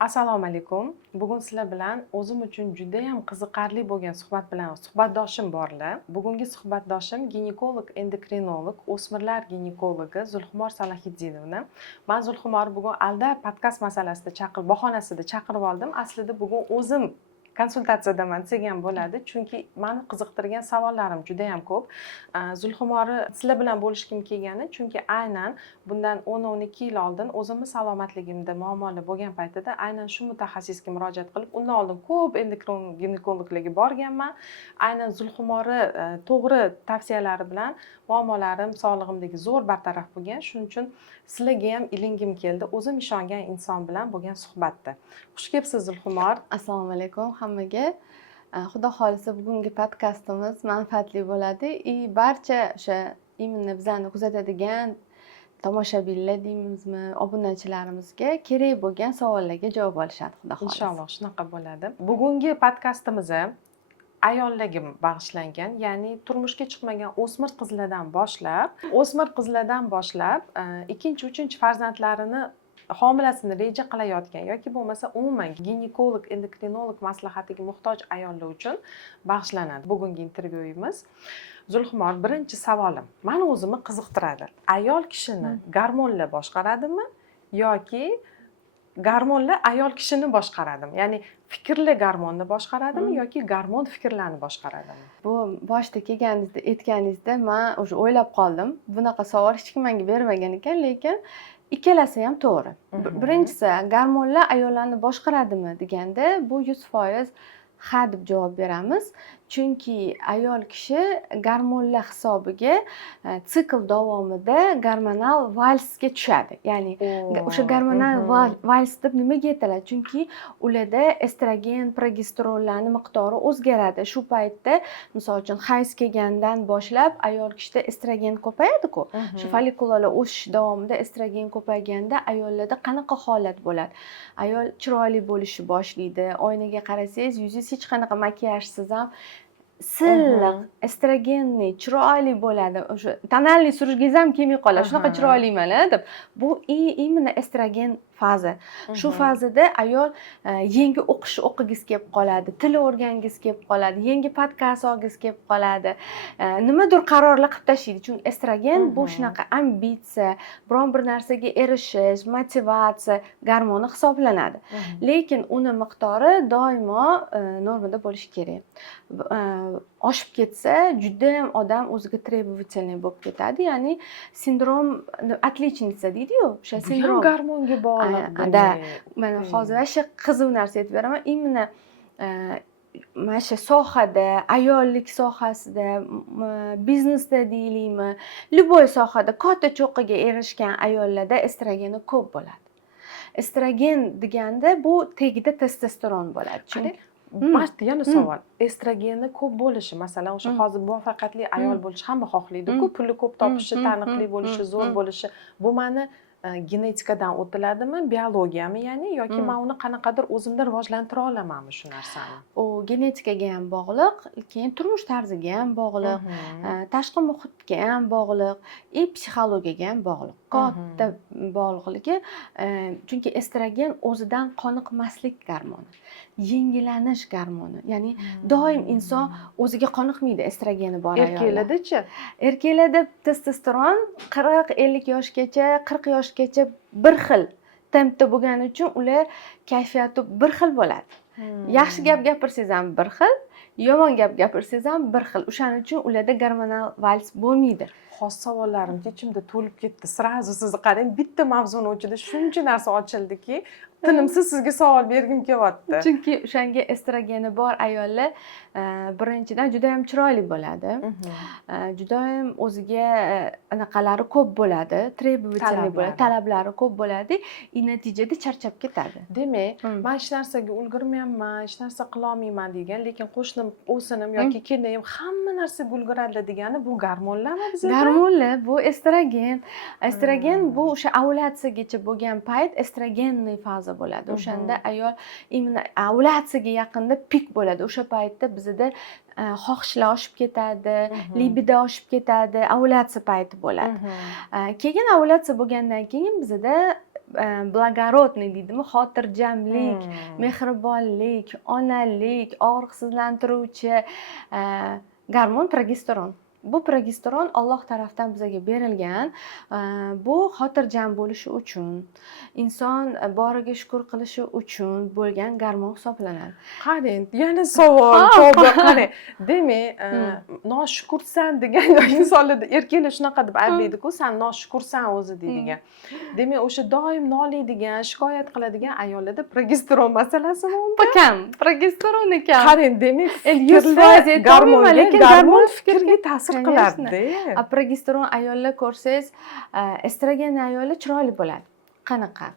Assalomu alaykum. Bugun sizlar bilan o'zim uchun juda ham qiziqarli bo'lgan suhbat bilan suhbatdoshim borlar. Bugungi suhbatdoshim ginekolog, endokrinolog, o'smirlar ginekologi Zulxumor Salahiddinova. Men Zulxumor bugun aldab podkast masalasida bahonasida chaqirib oldim. Aslida bugun o'zim konsultatsiyadaman degan bo'ladi, chunki meni qiziqtirgan savollarim juda ham ko'p. Zulxumorni sizlar bilan bo'lishkim kelgani, chunki aynan bundan 10-12 yil oldin o'zimni salomatligimda muammolar bo'lgan paytida aynan shu mutaxassisga murojaat qilib, undan oldin ko'p endokrin ginekologlarga borganman. Aynan Zulxumorni to'g'ri tavsiyalari bilan muammolarim sog'lig'imdagi zo'r bartaraf bo'lgan. Shuning uchun sizlarga ham ilingim keldi. O'zim ishongan inson bilan bo'lgan suhbatda. Xush kelibsiz Zulxumor. Assalomu alaykum hammaga. Xudo xolisa bugungi podkastimiz manfaatli bo'ladi. Barcha o'sha именно bizani kuzatadigan tomoshabinlar deymizmi, obunachilarimizga kerak bo'lgan savollarga javob olishadi, xudo xolisa. Inshaalloh shunaqa bo'ladi. Bugungi podkastimiz ayollarga bag'ishlangan, ya'ni turmushga chiqmagan o'smir qizlardan boshlab, ikkinchi, uchinchi farzandlarini homilasini reja qilayotgan yoki bo'lmasa umuman ginekolog, endokrinolog maslahatiga muhtoj ayollar uchun bag'ishlanadi bugungi intervyuyimiz. Zulxumor, birinchi savolim meni o'zimni qiziqtiradi. Ayol kishini gormonlar boshqaradimi yoki gormonlar ayol kishini boshqaradimi? Ya'ni fikrli gormonni boshqaradimi yoki gormon fikrlarni boshqaradimi? Bu boshda kelganingizda aytganingizda men o'sha o'ylab qoldim. Bunaqa savol hech kim menga bermagan ekan, lekin ikkalasi ham to'g'ri. Birinchisi, gormonlar ayollarni boshqaradimi deganda, bu 100% ha deb javob beramiz. Chunki ayol kishi gormonlar hisobiga sikl davomida gormonal valsga tushadi. Ya'ni o'sha gormonal vals deb nimaga aytiladi? Chunki ularda estrogen, progesteronlarning miqdori o'zgaradi. Shu paytda, misol uchun, hayz kelgandan boshlab ayol kishida estrogen ko'payadi-ku. Shu follikularlar o'sish davomida estrogen ko'payganda ayollarda qanaqa holat bo'ladi? Ayol chiroyli bo'lishni boshlaydi. Oynaga qarasangiz, yuzingiz hech qanaqa makiyajsiz ham silliq, estrogenli, chiroyli bo'ladi. O'sha tonalniy surishgingiz ham kelmay qoladi. Shunaqa chiroyliman deb. Bu именно estrogen fazi. Shu fazida ayol yangi o'qigiz kelib qoladi, til o'rgangiz kelib qoladi, yangi podkast olgiz kelib qoladi. Nimadir qarorlar qilib tashlaydi. Chunki estrogen bu shunaqa ambitsiya, biron bir narsaga erishish, motivatsiya gormoni hisoblanadi. Lekin uni miqdori doimo normada bo'lishi kerak. Oshib ketsa, juda ham odam o'ziga требовательный bo'lib ketadi. Ya'ni sindrom отличница deydi-ku, o'sha sindrom gormonga bog'liq. Mana hozir o'sha qiziq narsa aytib beraman. Именно mana shu sohada, ayollik sohasida, biznesda deylikmi, любой sohada katta cho'qqiga erishgan ayollarda estrogeni ko'p bo'ladi. Estrogen deganda bu tagida testosteron bo'ladi. Yana savol. Estrogenni ko'p bo'lishi, masalan, o'sha hozir muvaffaqiyatli ayol bo'lish hamma xohlaydi-ku, puli ko'p topishi, taniqli bo'lishi, zo'r bo'lishi. Bu meni genetikadan o'tiladimi, biologiyami, ya'ni yoki men uni qanaqadir o'zimda rivojlantira olamanmi shu narsani? U genetikaga ham bog'liq, keyin turmush tarziga ham bog'liq, tashqi muhitga ham bog'liq, psixologiyaga ham bog'liq. Katta bog'liqligi, chunki estrogen o'zidan qoniqmaslik gormoni, yengillanish gormoni. Ya'ni doim inson o'ziga qoniqmaydi estrogeni bor ayollar. Erkaklarda-chi? Erkaklarda testosteron 40-50 yoshgacha, 40 yoshgacha bir xil tempda bo'lgani uchun ular kayfiyati bir xil bo'ladi. Yaxshi gap gapirsangiz ham bir xil, yomon gap gapirsangiz ham bir xil. O'shaning uchun ularda gormonal vals bo'lmaydi. Xos savollarim ichimda to'lib ketdi. Sirazu sizni qarang, bitta mavzuni ichida shuncha narsa ochildiki, tinimsiz sizga savol bergim kelyapti. Chunki o'shanga estrogeni bor ayollar birinchidan juda ham chiroyli bo'ladi. Juda ham o'ziga anaqalari ko'p bo'ladi, требовательный bo'ladi, talablari ko'p bo'ladi, natijada charchab ketadi. Demak, men hech narsaga ulgurmayapman, hech narsa qila olmayman degan, lekin qo'shnim, o'sinim yoki kelinim hamma narsaga ulguradi degani bu gormonlarmi bizda? Gormonlar bu estrogen. Estrogen bu o'sha ovulyatsiyagacha bo'lgan payt estrogenniy faza bo'ladi. O'shanda ayol именно ovulyatsiyaga yaqinda pik bo'ladi. O'sha paytda bizda xohishlar oshib ketadi, libido oshib ketadi, ovulyatsiya payti bo'ladi. Keyin ovulyatsiya bo'lgandan keyin bizda благородный deydimi, xotirjamlik, mehribonlik, onalik, og'riqsizlantiruvchi gormon progesteron. Bu progesteron Alloh tarafdan bizga berilgan. Bu xotirjam bo'lishi uchun, inson boriga shukur qilishi uchun bo'lgan gormon hisoblanadi. Qarang, yana savol tug'di. Qarang, demak, noshukursan degan insonlarda erkaklar shunaqa deb aytmaydi-ku, sen noshukursan o'zi deydigan. Demak, o'sha doim noliydigan, shikoyat qiladigan ayollarda progesteron masalasi bormi? Kam, progesteroni kam. Qarang, demak, 100% gormonga, lekin gormon gormon fikrga ta'sir qiladi. Progesteron ayollar ko'rsangiz, estrogen ayollar chiroyli bo'ladi. Qanaqa?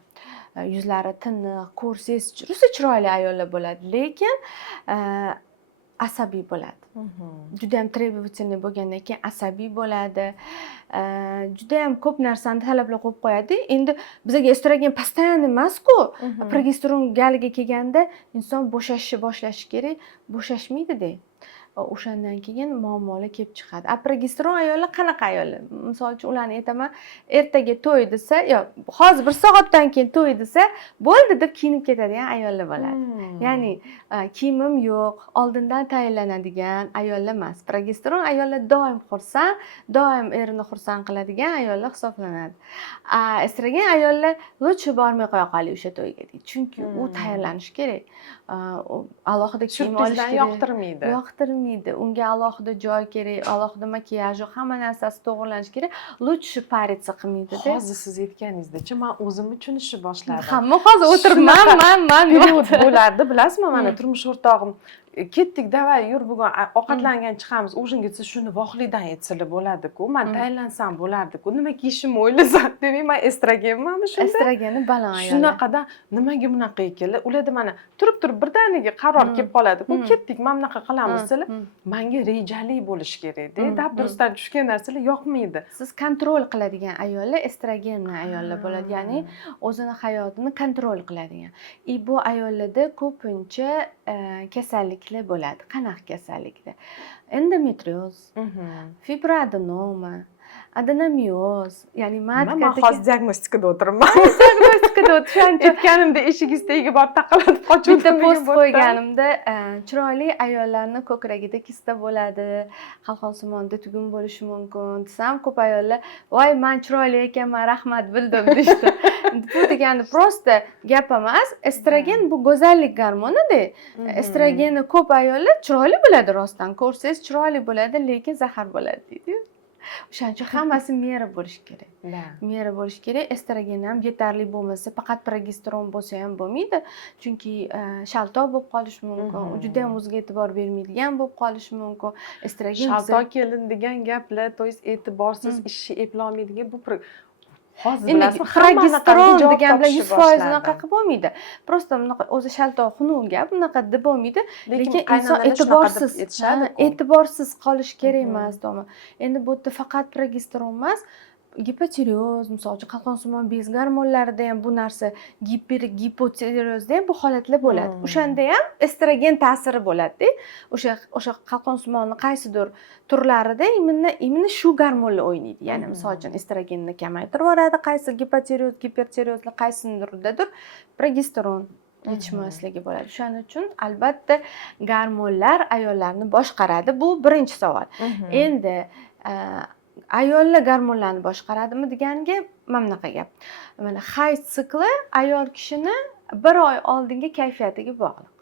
Yuzlari tiniq, ko'rsangiz, juda chiroyli ayollar bo'ladi, lekin asabiy bo'ladi. Juda ham требовательный bo'lgandan keyin asabiy bo'ladi. Juda ham ko'p narsani talablar qo'yib qo'yadi. Endi bizga estrogen постоянно emas-ku. Progesteron galiga kelganda inson bo'shashni boshlashi kerak, bo'shashmaydi-da. O'shandan keyin muammolar kelib chiqadi. Progesteron ayollar qanaqa ayollar? Misol uchun ularni aytaman, ertaga to'y desa, yo'q, hozir 1 soatdan keyin to'y desa, bo'ldi deb kiyinib ketadigan ayollar bo'ladi. Ya'ni kiyimim yo'q, oldindan tayinlanadigan ayollar emas. Progesteron ayollar doim xursand, doim erini xursand qiladigan ayollar hisoblanadi. Estrogen ayollar lutchi bormay qo'ya qoling o'sha to'yga deydi. Chunki u tayyorlanishi kerak. Alohida kiyim olish kerak. Yoqtirmaydi. Yoqtirmaydi. Unga alohida joy kerak, alohida makiyaj, hamma narsasi to'g'rilanishi kerak. Lutchi parиться qilmaydi-da. Hozir siz aytganingizda-chi, men o'zimni tushunishni boshladim. Hamma hozir o'tiribman, man bo'lardi, bilasizmi? Mana turmush o'rtog'im ketdik, davay, yur bugun ovqatlangan chiqamiz. O'shinga siz shuni vohlidan aytsalar bo'ladi-ku. Men tayinlansam bo'lardi-ku. Nima kiyishimni o'ylasam, demak, men estrogenmanmi shunda? Estrogeni baland ayollar. Shunaqadan nimaga bunaqa ekanlar? Ularda mana turib birdaniga qaror kelib qoladi-ku. Ketdik, mana bunaqa qilamiz desalar, menga rejali bo'lish kerak-da. Dabdurustdan tushgan narsalar yoqmaydi. Siz kontrol qiladigan ayollar estrogenli ayollar bo'ladi, ya'ni o'zini hayotini kontrol qiladigan. Bu ayollarda ko'pincha kasalliklar bo'ladi. Qanaqa kasalliklar? Endometrioz, fibroadenoma, adenomioz, ya'ni men hozir diagnostikada o'tiribman. Diagnostikada o'tirishuncha aytganimda eshik tagiga borib taqalatib qochib bitta post qo'yganimda chiroyli ayollarni ko'kragida kista bo'ladi, qalqonsimonda tugun bo'lishi mumkin desam, ko'p ayollar voy men chiroyli ekanman, rahmat bildim deydi. Bu degani prosta gap emas. Estrogen bu go'zallik gormoni-da. Estrogeni ko'p ayollar chiroyli bo'ladi, rostdan ko'rsangiz chiroyli bo'ladi, lekin zahar bo'ladi deydi. O'shaning uchun hammasi mera bo'lishi kerak. Mera bo'lishi kerak. Estrogen ham yetarli bo'lmasa, faqat progesteron bo'lsa ham bo'lmaydi. Chunki shaltoq bo'lib qolishi mumkin. Juda ham o'ziga e'tibor bermaydigan bo'lib qolishi mumkin. Estrogen shaltoq kelin degan gaplar, to есть e'tiborsiz ishni eplolmaydigan bu hozir endi bilasizmi, progesteron deganlar 100% unaqa qilib bo'lmaydi. Prosta bunaqa o'zi shaltoq xunuk gap, unaqa deb bo'lmaydi. Lekin inson e'tiborsiz qolish kerak emas, to'g'ri. Endi bu yerda faqat progesteron emas, gipotireoz, misol uchun qalqonsimon bez gormonlarida ham bu narsa, gipotireozda ham bu holatlar bo'ladi. O'shanda ham estrogen ta'siri bo'ladi-da. O'sha qalqonsimonni qaysidir turlarida именно shu gormonlar o'ynaydi. Ya'ni misol uchun estrogenni kamaytirib yuboradi, qaysi gipotireoz, gipertireozlar qaysidirdadir progesteron yetishmasligi bo'ladi. Shuning uchun albatta gormonlar ayollarni boshqaradi. Bu birinchi savol. Endi ayollar gormonlarni boshqaradimi deganiga mana bunaqa gap. Mana hayz sikli ayol kishini 1 oy oldingi kayfiyatiga bog'liq.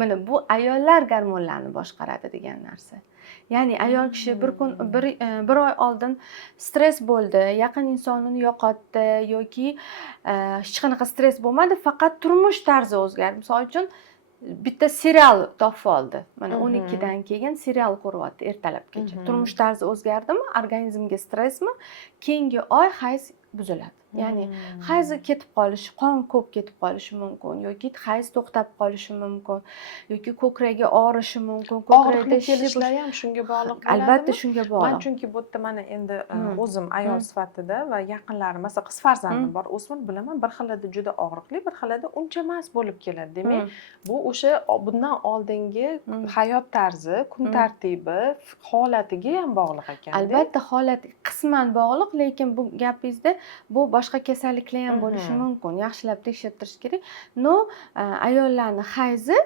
Mana bu ayollar gormonlarni boshqaradi degan narsa. Ya'ni ayol kishi bir oy oldin stress bo'ldi, yaqin insonini yo'qotdi yoki hech qanaqa stress bo'lmadi, faqat turmush tarzi o'zgardi. Misol uchun bitta serial topib oldi. Mana 12 dan keyin serial ko'ryapti ertalabgacha. Turmush tarzi o'zgardimi? Organizmga stressmi? Keyingi oy hayz buziladi. Ya'ni hayzi ketib qolishi, qon ko'p ketib qolishi mumkin yoki hayz to'xtab qolishi mumkin yoki ko'kragi og'rishi mumkin, ko'krakda kelishlar ham shunga bog'liq bo'ladimi? Albatta shunga bog'liq. Men chunki bu yerda mana endi o'zim ayol sifatida va yaqinlarim, masalan, qiz farzandim bor, o'smir bilaman, bir xilada juda og'riqli, bir xilada uncha emas bo'lib keladi. Demak, bu o'sha bundan oldingi hayot tarzi, kun tartibi, holatiga ham bog'liq ekan. Albatta holat qisman bog'liq, lekin bu gapingizda bu boshqa kasalliklar ham bo'lishi mumkin. Yaxshilab tekshirtirish kerak. No, ayollarning hayzi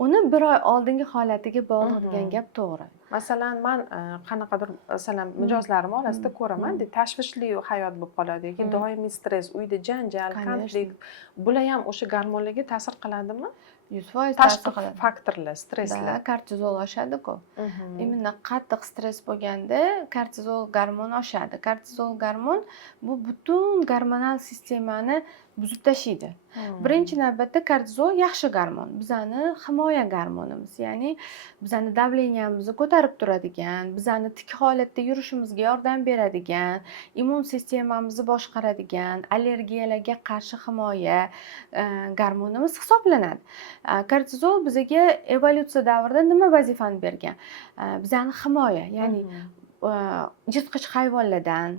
uni bir oy oldingi holatiga bog'liq degan gap to'g'ri. Masalan, men qanaqadir masalan mijozlarim orasida ko'raman, tashvishli hayot bo'lib qoladi yoki doimiy stress, uyda janjal, konflikt. Bular ham o'sha gormonlarga ta'sir qiladimi? 100% Tashqi faktorlar, stresslar. Kortizol oshadi-ku. Именно qattiq stress bo'lganda kortizol gormoni oshadi. Kortizol gormon bu butun gormonal sistemani buzib tashlaydi. Birinchi navbatda kortizol yaxshi gormon, bizani himoya gormonimiz, ya'ni bizani davleniyamizni ko'tarib turadigan, bizani tik holatda yurishimizga yordam beradigan, immun sistemamizni boshqaradigan, allergiyalarga qarshi himoya gormonimiz hisoblanadi. Kortizol bizga evolyutsiya davrida nima vazifani bergan? Bizani himoya, ya'ni yirtqich hayvonlardan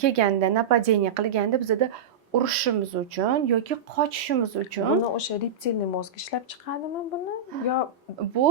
kelganda, napadeniya qilganda bizda urushimiz uchun yoki qochishimiz uchun. Buni o'sha reptilniy mozg ishlab chiqadimi buni? Yo bu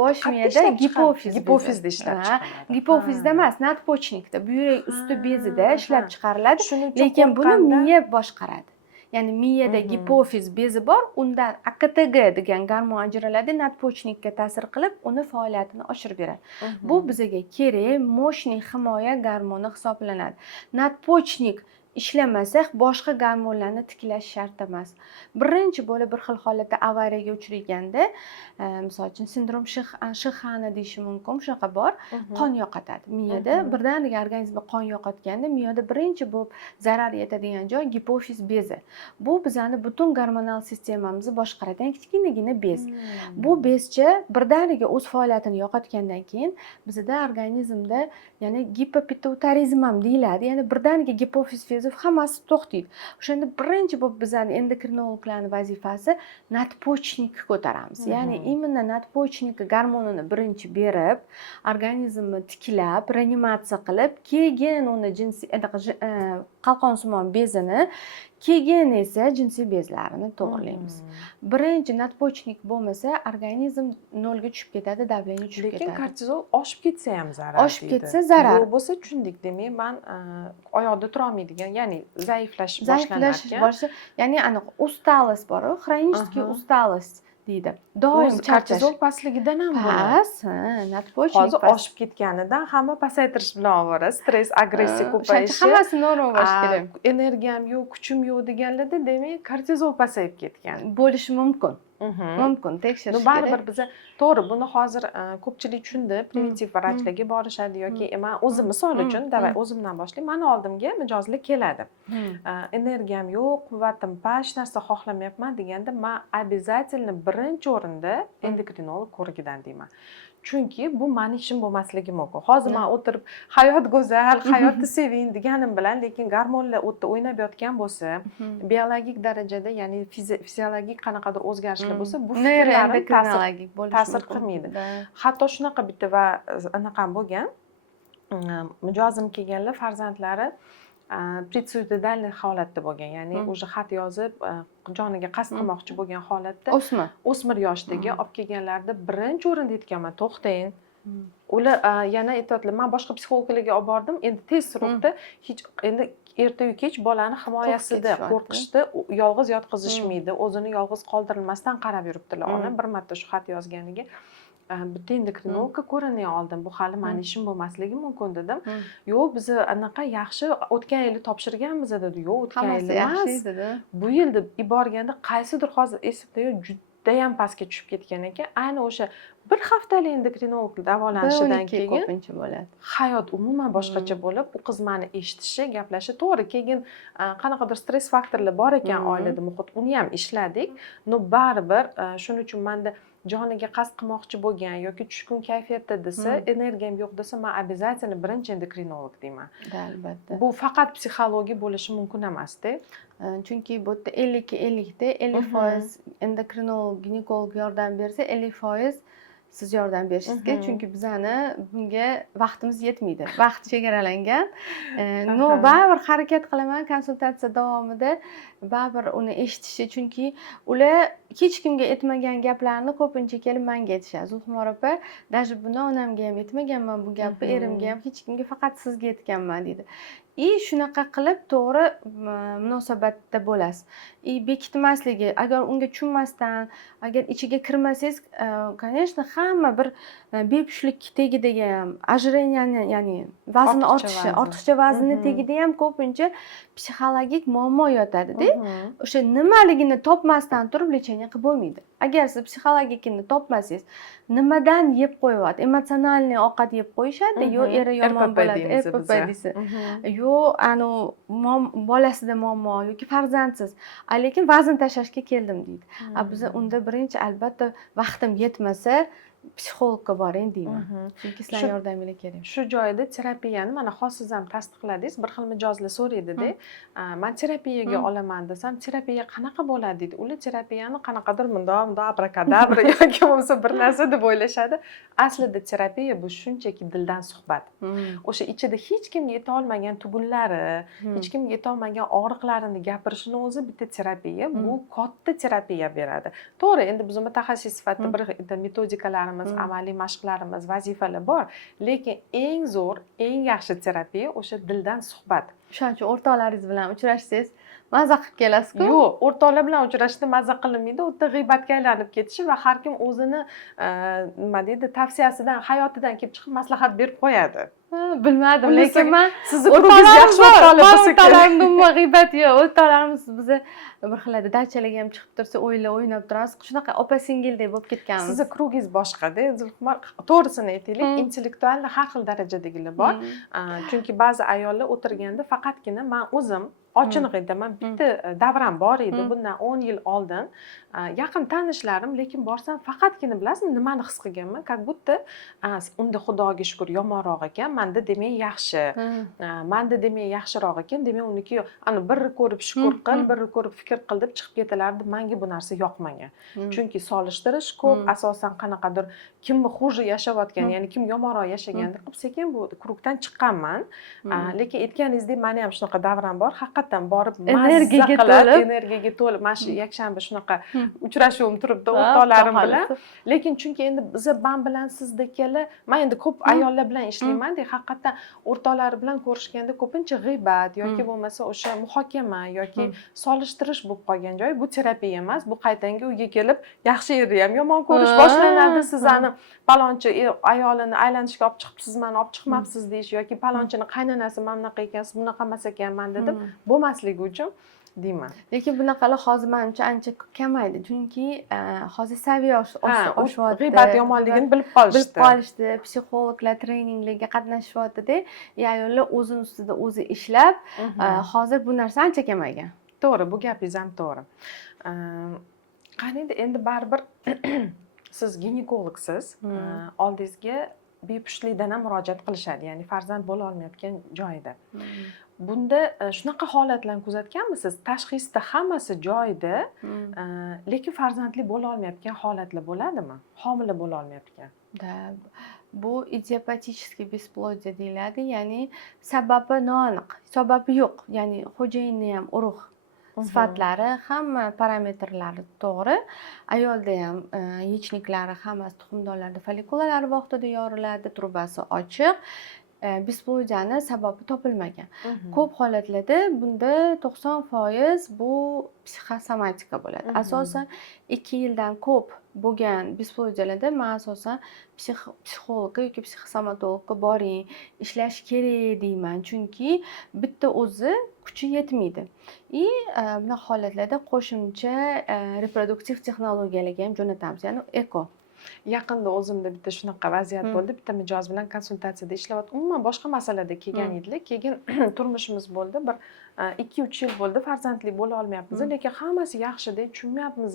bosh miyada gipofizda ishlab chiqariladi. Gipofizda emas, nadpochnikda, buyrak usti bezida ishlab chiqariladi, lekin buni miya boshqaradi. Ya'ni miyada gipofiz bezi bor, undan AKTG degan gormon ajraladi, nadpochnikka ta'sir qilib, uni faoliyatini oshirib beradi. Bu bizga kerak, mo'shning himoya gormoni hisoblanadi. Nadpochnik ishlamasa, boshqa gormonlarni tiklash shart emas. Birinchi bo'lib bir xil holatda avariyaga uchraganda, misol uchun sindrom Shixani deyish mumkin, shunaqa bor, qon yo'qotadi. Miyada birdaniga organizmga qon yo'qotganda, miyada birinchi bo'lib zarar yetadigan joy gipofiz bezi. Bu bizani butun gormonal sistemamizni boshqaradigan kichkinagina bez. Bu bezcha birdaniga o'z faoliyatini yo'qotgandan keyin bizda organizmda, ya'ni gipopituitarizm ham deyiladi, ya'ni birdaniga gipofiz hammasi to'xtaydi. O'shanda birinchi bo'lib bizning endokrinologlarning vazifasi nadpochnikni ko'taramiz. Ya'ni именно nadpochnik gormonini birinchi berib, organizmni tiklab, reanimatsiya qilib, keyin uni jinsiy qalqonsimon bezini, keyin esa jinsiy bezlarini to'g'rilaymiz. Birinchi nadpochnik bo'lmasa, organizm nolga tushib ketadi, davleniya tushib ketadi. Lekin kortizol oshib ketsa ham zarar. Oshib ketsa zarar. Bu bo'lsa tushundik, demak, men oyoqda tura olmaydigan, ya'ni zaiflash boshlanarkan. Ya'ni aniq ustalost bor, xronический усталость deydi. Doim kortizol pastligidan ham past, nadpochnik hozir oshib ketganidan hamma pasaytirish bilan ovora, stress, agressiya ko'payishi. Hammasi normal bo'lishi kerak. Energiyam yo'q, kuchim yo'q deganlarda, demak, kortizol pasayib ketgan. Bo'lishi mumkin. Mumkin, tekshirish kerak. Baribir biza to'g'ri, buni hozir ko'pchilik tushundi, preventiv vrachlarga borishadi yoki men o'zim misol uchun, davay o'zimdan boshlayman. Meni oldimga mijozlar keladi. Energiyam yo'q, quvvatim past, hech narsa xohlamayapman deganda, men обязательно birinchi o'rinda endokrinolog ko'rigidan deyman. Chunki bu meni ishim bo'lmasligi mumkin. Hozir men o'tirib hayot go'zal, hayotni seving deganim bilan, lekin gormonlar o'tda o'ynab yotgan bo'lsa, biologik darajada, ya'ni fiziologik qanaqadir o'zgarishlar bo'lsa, bu fikrlarim ta'sir qilmaydi. Hatto shunaqa bitta va anaqam bo'lgan. Mijozim kelganlar farzandlari предсуицидальный holatda bo'lgan, ya'ni o'sha xat yozib joniga qasd qilmoqchi bo'lgan holatda o'smir yoshdagi olib kelganlarida birinchi o'rinda aytganman, to'xtang. Ular yana aytadilar, men boshqa psixologlarga olib bordim, endi tez sur'atda hech endi ertayu kech bolani himoyasida qo'rqishda yolg'iz yotqizishmaydi, o'zini yolg'iz qoldirilmasdan qarab yuribdilar. Onam bir marta shu xat yozganiga bitta endokrinologga ko'rinay oldim, bu hali meni ishim bo'lmasligi mumkin dedim. Yo'q, biz anaqa yaxshi o'tgan yili topshirganmiz dedi. Yo'q, o'tgan yil emas. Bu yil deb borganda qaysidir hozir esimda yo'q, juda ham pastga tushib ketgan ekan. Ayni o'sha bir haftalik endokrinolog davolanishidan keyin ko'pincha bo'ladi. Hayot umuman boshqacha bo'lib, u qiz meni eshitishi, gaplashishi to'g'ri. Keyin qanaqadir stress faktorlar bor ekan oilada, muhit, uni ham ishladik. No baribir shuning uchun menda joniga qasd qilmoqchi bo'lgan yoki tushkun kayfiyatda desa, energiyam yo'q desa, men обязательно birinchi endokrinolog deyman. Albatta. Bu faqat psixologiya bo'lishi mumkin emas-da. Chunki bu yerda 50 da 50% endokrinolog, ginekolog yordam bersa, 50% siz yordam berishingiz, chunki bizani bunga vaqtimiz yetmaydi. Vaqt chegaralangan. No, baribir harakat qilaman konsultatsiya davomida baribir uni eshitishi, chunki ular hech kimga aytmagan gaplarni ko'pincha kelib menga aytishadi. Zulxumor opa, даже buni onamga ham aytmaganman bu gapni, erimga ham, hech kimga, faqat sizga aytganman deydi. Shunaqa qilib to'g'ri munosabatda bo'lasiz. Bekitmasligi, agar unga tushunmasdan, agar ichiga kirmasangiz, конечно, hamma bir bepushtlik tagida ham, ojireniyaning, ya'ni vazn ortishi, ortiqcha vaznni tagida ham ko'pincha psixologik muammo yotadi-da. O'sha nimaligini topmasdan turib lecheniya qilib bo'lmaydi. Agar siz psixologikini topmasangiz, nimadan yeb qo'yapti? Emotsionalniy ovqat yeb qo'yishadi, yo eri yomon bo'ladi, RPP deysiz. Yo bolasida muammo yoki farzandsiz, lekin vazn tashlashga keldim deydi. Biz unda birinchi albatta vaqtim yetmasa psixologga boring deyman. Chunki sizlar yordaminglar kerak. Shu joyda terapiyani mana hozir siz ham tasdiqladingiz. Bir xil mijozlar so'raydida, men terapiyaga olaman desam, terapiya qanaqa bo'ladi deydi. Ular terapiyani qanaqadir mundoq abrakadabra yoki bo'lmasa bir narsa deb o'ylashadi. Aslida terapiya bu shunchaki dildan suhbat. O'sha ichida hech kimga yeta olmagan tugunlari, hech kimga yeta olmagan og'riqlarini gapirishini o'zi bitta terapiya. Bu katta terapiya beradi. To'g'ri, endi biz mutaxassis sifatida bir metodikalar, amaliy mashqlarimiz, vazifalar bor, lekin eng zo'r, eng yaxshi terapiya o'sha dildan suhbat. O'shaning uchun o'rtoqlaringiz bilan uchrashsangiz maza qilib kelasiz-ku? Yo'q, o'rtoqlar bilan uchrashishda maza qilinmaydi, u yerda g'iybatga aylanib ketishi va har kim o'zini nima deydi, tavsiyasidan, hayotidan kelib chiqib maslahat berib qo'yadi. Bilmadim, lekin men sizni qurugingiz yaxshi o'rtoqlar bo'lsa kerak. O'rtoqlarimda umuman g'iybat yo'q. O'rtoqlarimiz bizni bir xillarda dachalarga ham chiqib tursa, o'ynab turamiz. Shunaqa opa-singildek bo'lib ketganmiz. Sizni qurugingiz boshqa-da, Zulxumor, to'g'risini aytaylik, intellektual har xil darajadagilar bor. Chunki ba'zi ayollar o'tirganda faqatgina men o'zim ochig'ini aytaman, bitta davram bor edi, bundan 10 yil oldin. Yaqin tanishlarim, lekin borsam faqatgina bilasizmi nimani his qilganman? Как будто unda xudoga shukr yomonroq ekan, menda demak yaxshi. Menda demak yaxshiroq ekan, demak uniki yo'q. Ani birni ko'rib shukr qil, birni ko'rib fikr qil deb chiqib ketalardi. Menga bu narsa yoqmagan. Chunki solishtirish ko'p, asosan qanaqadir kimni hujri yashayotgan, ya'ni kim yomonroq yashaganda qilib sekin bu krugdan chiqqanman. Lekin aytganingizdek, meni ham shunaqa davram bor. Haqiqatan borib energiyaga to'lib, mana shu yakshanba shunaqa uchrashuvim turibdi o'rtoqlarim bilan. Lekin chunki endi biz bilan sizdeklar, men endi ko'p ayollar bilan ishlayman-da, haqiqatan o'rtoqlar bilan ko'rishganda ko'pincha g'iybat yoki bo'lmasa o'sha muhokama yoki solishtirish bo'lib qolgan joy. Bu terapiya emas, bu qaytanga uyga kelib yaxshi yerni ham yomon ko'rish boshlanadi. Sizani palonchi ayolini aylanishga olib chiqibsizmi, olib chiqmabsiz deyish yoki palonchini qaynonasi mana bunaqa ekansiz, bunaqa emas ekanman deb bo'lmasligi uchun deyman. Lekin bunaqalar hozir menimcha ancha kamaydi. Chunki hozir saviya oshyapti. G'iybat yomonligini bilib qolishdi. Psixologlar treninglarga qatnashyapti-da. Ayollar o'zini ustida o'zi ishlab, hozir bu narsa ancha kamaygan. To'g'ri, bu gapingiz ham to'g'ri. Qaniydi, endi baribir siz ginekologsiz, oldingizga bepushtlikdan ham murojaat qilishadi, ya'ni farzand bo'la olmayotgan joyida. Bunda shunaqa holatlarni kuzatganmisiz? Tashxisda hammasi joyida, lekin farzandli bo'la olmayotgan holatlar bo'ladimi? Homila bo'la olmayotgan. Bu idiopatический бесплодие deyiladi, ya'ni sababi noaniq, sababi yo'q, ya'ni xo'jayinni ham urug' sifatlari, hamma parametrlari to'g'ri. Ayolda ham yechniklari hammasi, tuxumdonlarda follikulalari vaqtida yoriladi, trubasi ochiq. Besplodiyani sababi topilmagan. Ko'p holatlarda bunda 90% bu psixosomatika bo'ladi. Asosan 2 yildan ko'p bo'lgan besplodiyalarda men asosan psixologga yoki psixosomatologga boring, ishlash kerak deyman. Chunki bitta o'zi kuchi yetmaydi. Bunaqa holatlarda qo'shimcha reproduktiv texnologiyalarga ham jo'natamiz, ya'ni eko. Yaqinda o'zimda bitta shunaqa vaziyat bo'ldi. Bitta mijoz bilan konsultatsiyada ishlayapti. Umuman boshqa masalada kelgan edilar. Keyin turmushimiz bo'ldi. Bir 2-3 yil bo'ldi, farzandli bo'la olmayapmiz. Lekin hammasi yaxshi-da, tushunmayapmiz.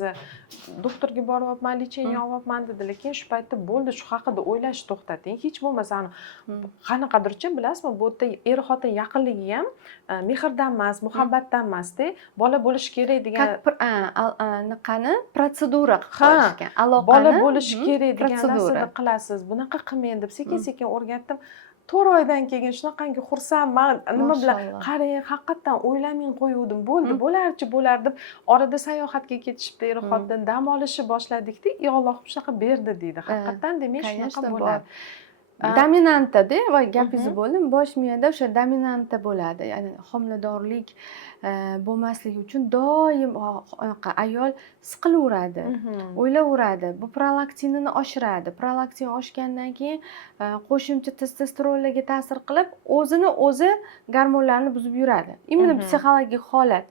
Doktorga boryapman, lecheniya olyapman dedi. Lekin shu paytda bo'ldi, shu haqida o'ylashni to'xtating. Hech bo'lmasa qanaqadirchi, bilasizmi, bu yerda er-xotin yaqinligi ham mehrdan emas, muhabbatdan emas-da, bola bo'lish kerak degan qani protsedura qilishgan. Bola bo'lish kerak degan narsani qilasiz. Bunaqa qilmang deb sekin-sekin o'rgatdim. 4 oydan keyin shunaqangi xursandman, nima bilan Mashalloh. qarang, haqiqatdan o'ylamay qo'yuvdim, bo'ldi, bo'larchi bo'lar deb orada sayohatga ketishibdi er xotin, dam olishni boshladik-da, "Ey Allohim shunaqa berdi" deydi. Haqiqatdan demak shunaqa Конечно, bo'ladi. dominantada voy gapingizni bo'ldim, bosh miyada o'sha dominanta bo'ladi. Ya'ni homiladorlik bo'lmasligi uchun doim ayol siqilaveradi, o'ylaveradi. Bu prolaktinini oshiradi. Prolaktin oshgandan keyin qo'shimcha testosteronlarga ta'sir qilib, o'zini o'zi gormonlarni buzib yuradi. Именно psixologik holat.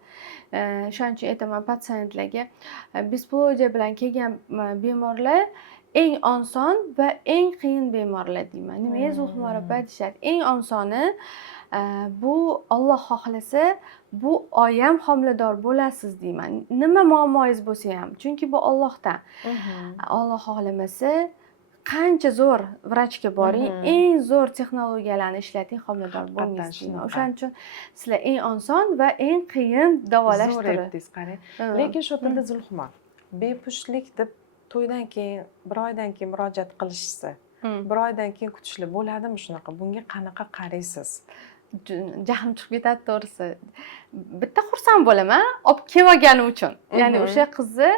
Shuning uchun aytaman patsientlarga, besplodiya bilan kelgan bemorlar eng oson va eng qiyin bemorlar deyman. Nimaga Zulxumor opa aytishadi? Eng osoni bu Alloh xohlasa bu oyam homilador bo'lasiz deyman. Nima muammoingiz bo'lsa ham, chunki bu Allohdan. Alloh xohlamasa qancha zo'r vrachga boring, eng zo'r texnologiyalarni ishlating, homilador bo'lmaysiz. O'shaning uchun sizlar eng oson va eng qiyin davolash zo'r turi. aytdingiz, qarang. Lekin shu yerda Zulxumor, bepushtlik deb to'ydan keyin 1 oydan keyin murojaat qilishsa, 1 oydan keyin kutishli bo'ladimi shunaqa? Bunga qanaqa qaraysiz? Jahlim chiqib ketadi to'g'risi. Bitta xursand bo'laman, olib kelmaganim uchun. Ya'ni o'sha qizni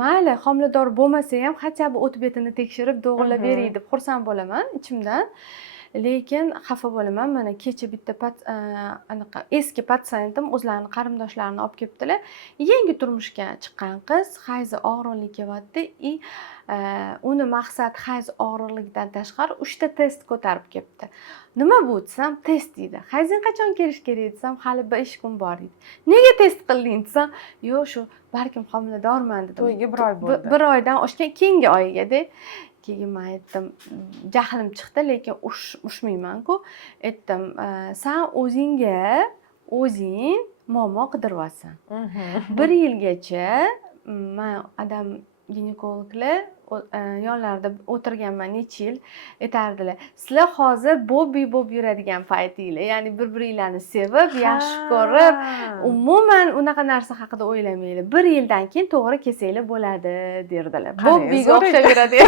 mayli homilador bo'lmasa ham hatto o't betini tekshirib dog'ilab beray deb xursand bo'laman ichimdan. Lekin xafa bo'laman. Mana kecha bitta anaqa eski patsientim o'zlarini qarindoshlarini olib kelibdilar. Yangi turmushga chiqqan qiz hayzi og'riqli kelyapti. Uni maqsad hayz og'riqligidan tashqari 3 ta test ko'tarib kelibdi. Nima bu desam, test deydi. Hayzing qachon kelish kerak desam, hali 5 kun bor deydi. Nega test qilding desam, yo'q shu balkim homiladorman dedim. To'yga 1 oy bo'ldi. 1 oydan oshgan keyingi oyiga-da. Keyin men aytdim, jahlim chiqdi, lekin ushmayman-ku. Aytdim, "Sen o'zing muammo qidiryapsan. 1 yilgacha men adam ginekologlar yonlarida o'tirganman necha yil aytardilar. Sizlar hozir Bobbi bo'lib yuradigan paytinglar, ya'ni bir-biringlarni sevib, yaxshi ko'rib, umuman unaqa narsa haqida o'ylamanglar. 1 yildan keyin to'g'ri kelsanglar bo'ladi" derdilar. Bobbiga o'xshab yuradi.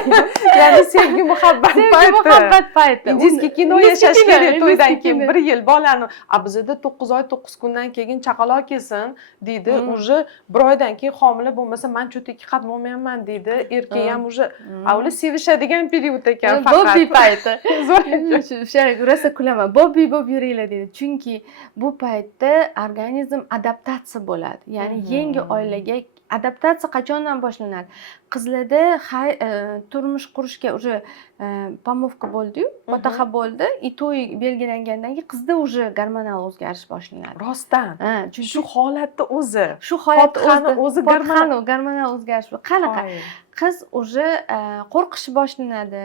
Ya'ni sevgi muhabbat payti. Muhabbat payti. Indiski kino yashash kerak to'ydan keyin 1 yil bolani. Bizda 9 oy 9 kundan keyin chaqaloq kelsin deydi. Uje 1 oydan keyin homila bo'lmasa men cho'takka qatnamayman deydi. Erkak ham uje avli sevishadigan period ekan faqat. Bobbi payti. O'sha rosa kulaman. Bobbi bo'lib yuringlar deydi. Chunki bu paytda organizm adaptatsiya bo'ladi. Ya'ni yangi oilaga adaptatsiya qachondan boshlanadi? Qizlarda turmush qurishga уже pomovka bo'ldi-yu, potaxa bo'ldi, to'y belgilangandan keyin qizda уже gormonal o'zgarish boshlanadi. Rostdan. Chunki Shu holatda o'zi. Shu holatda o'zi gormonal o'zgarish. Qanaqa? Qiz уже qo'rqishi boshlanadi.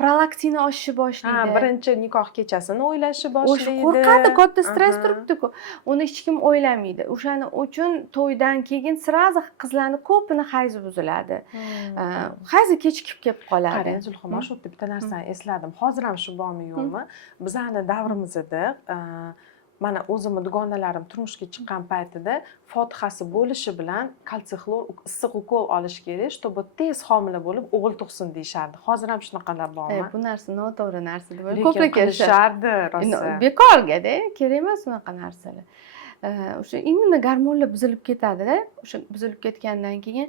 Prolaktini oshishi boshlaydi. Birinchi nikoh kechasini o'ylashi boshlaydi. Qo'rqadi, katta stress turibdi-ku. Uni hech kim o'ylamaydi. O'shaning uchun to'ydan keyin sirazi qizlarning ko'pini hayzi buziladi. Hayzi kechikib kelib qoladi. Qarang, Zulxumor, shu yerda bitta narsani esladim. Hozir ham shu bormi yo'qmi? Bizani davrimizda mana o'zimni dugonalarim turmushga chiqqan paytida fotihasi bo'lishi bilan kalsiy xlor issiq ukol olish kerak, чтобы tez homila bo'lib o'g'il tug'sin deyishardi. Hozir ham shunaqalar bormi? Bu narsa noto'g'ri narsa deb ko'plar kelishardi, rosa. Bekorga-da, kerak emas unaqa narsalar. O'sha imенно gormonlar buzilib ketadi-da. O'sha buzilib ketgandan keyin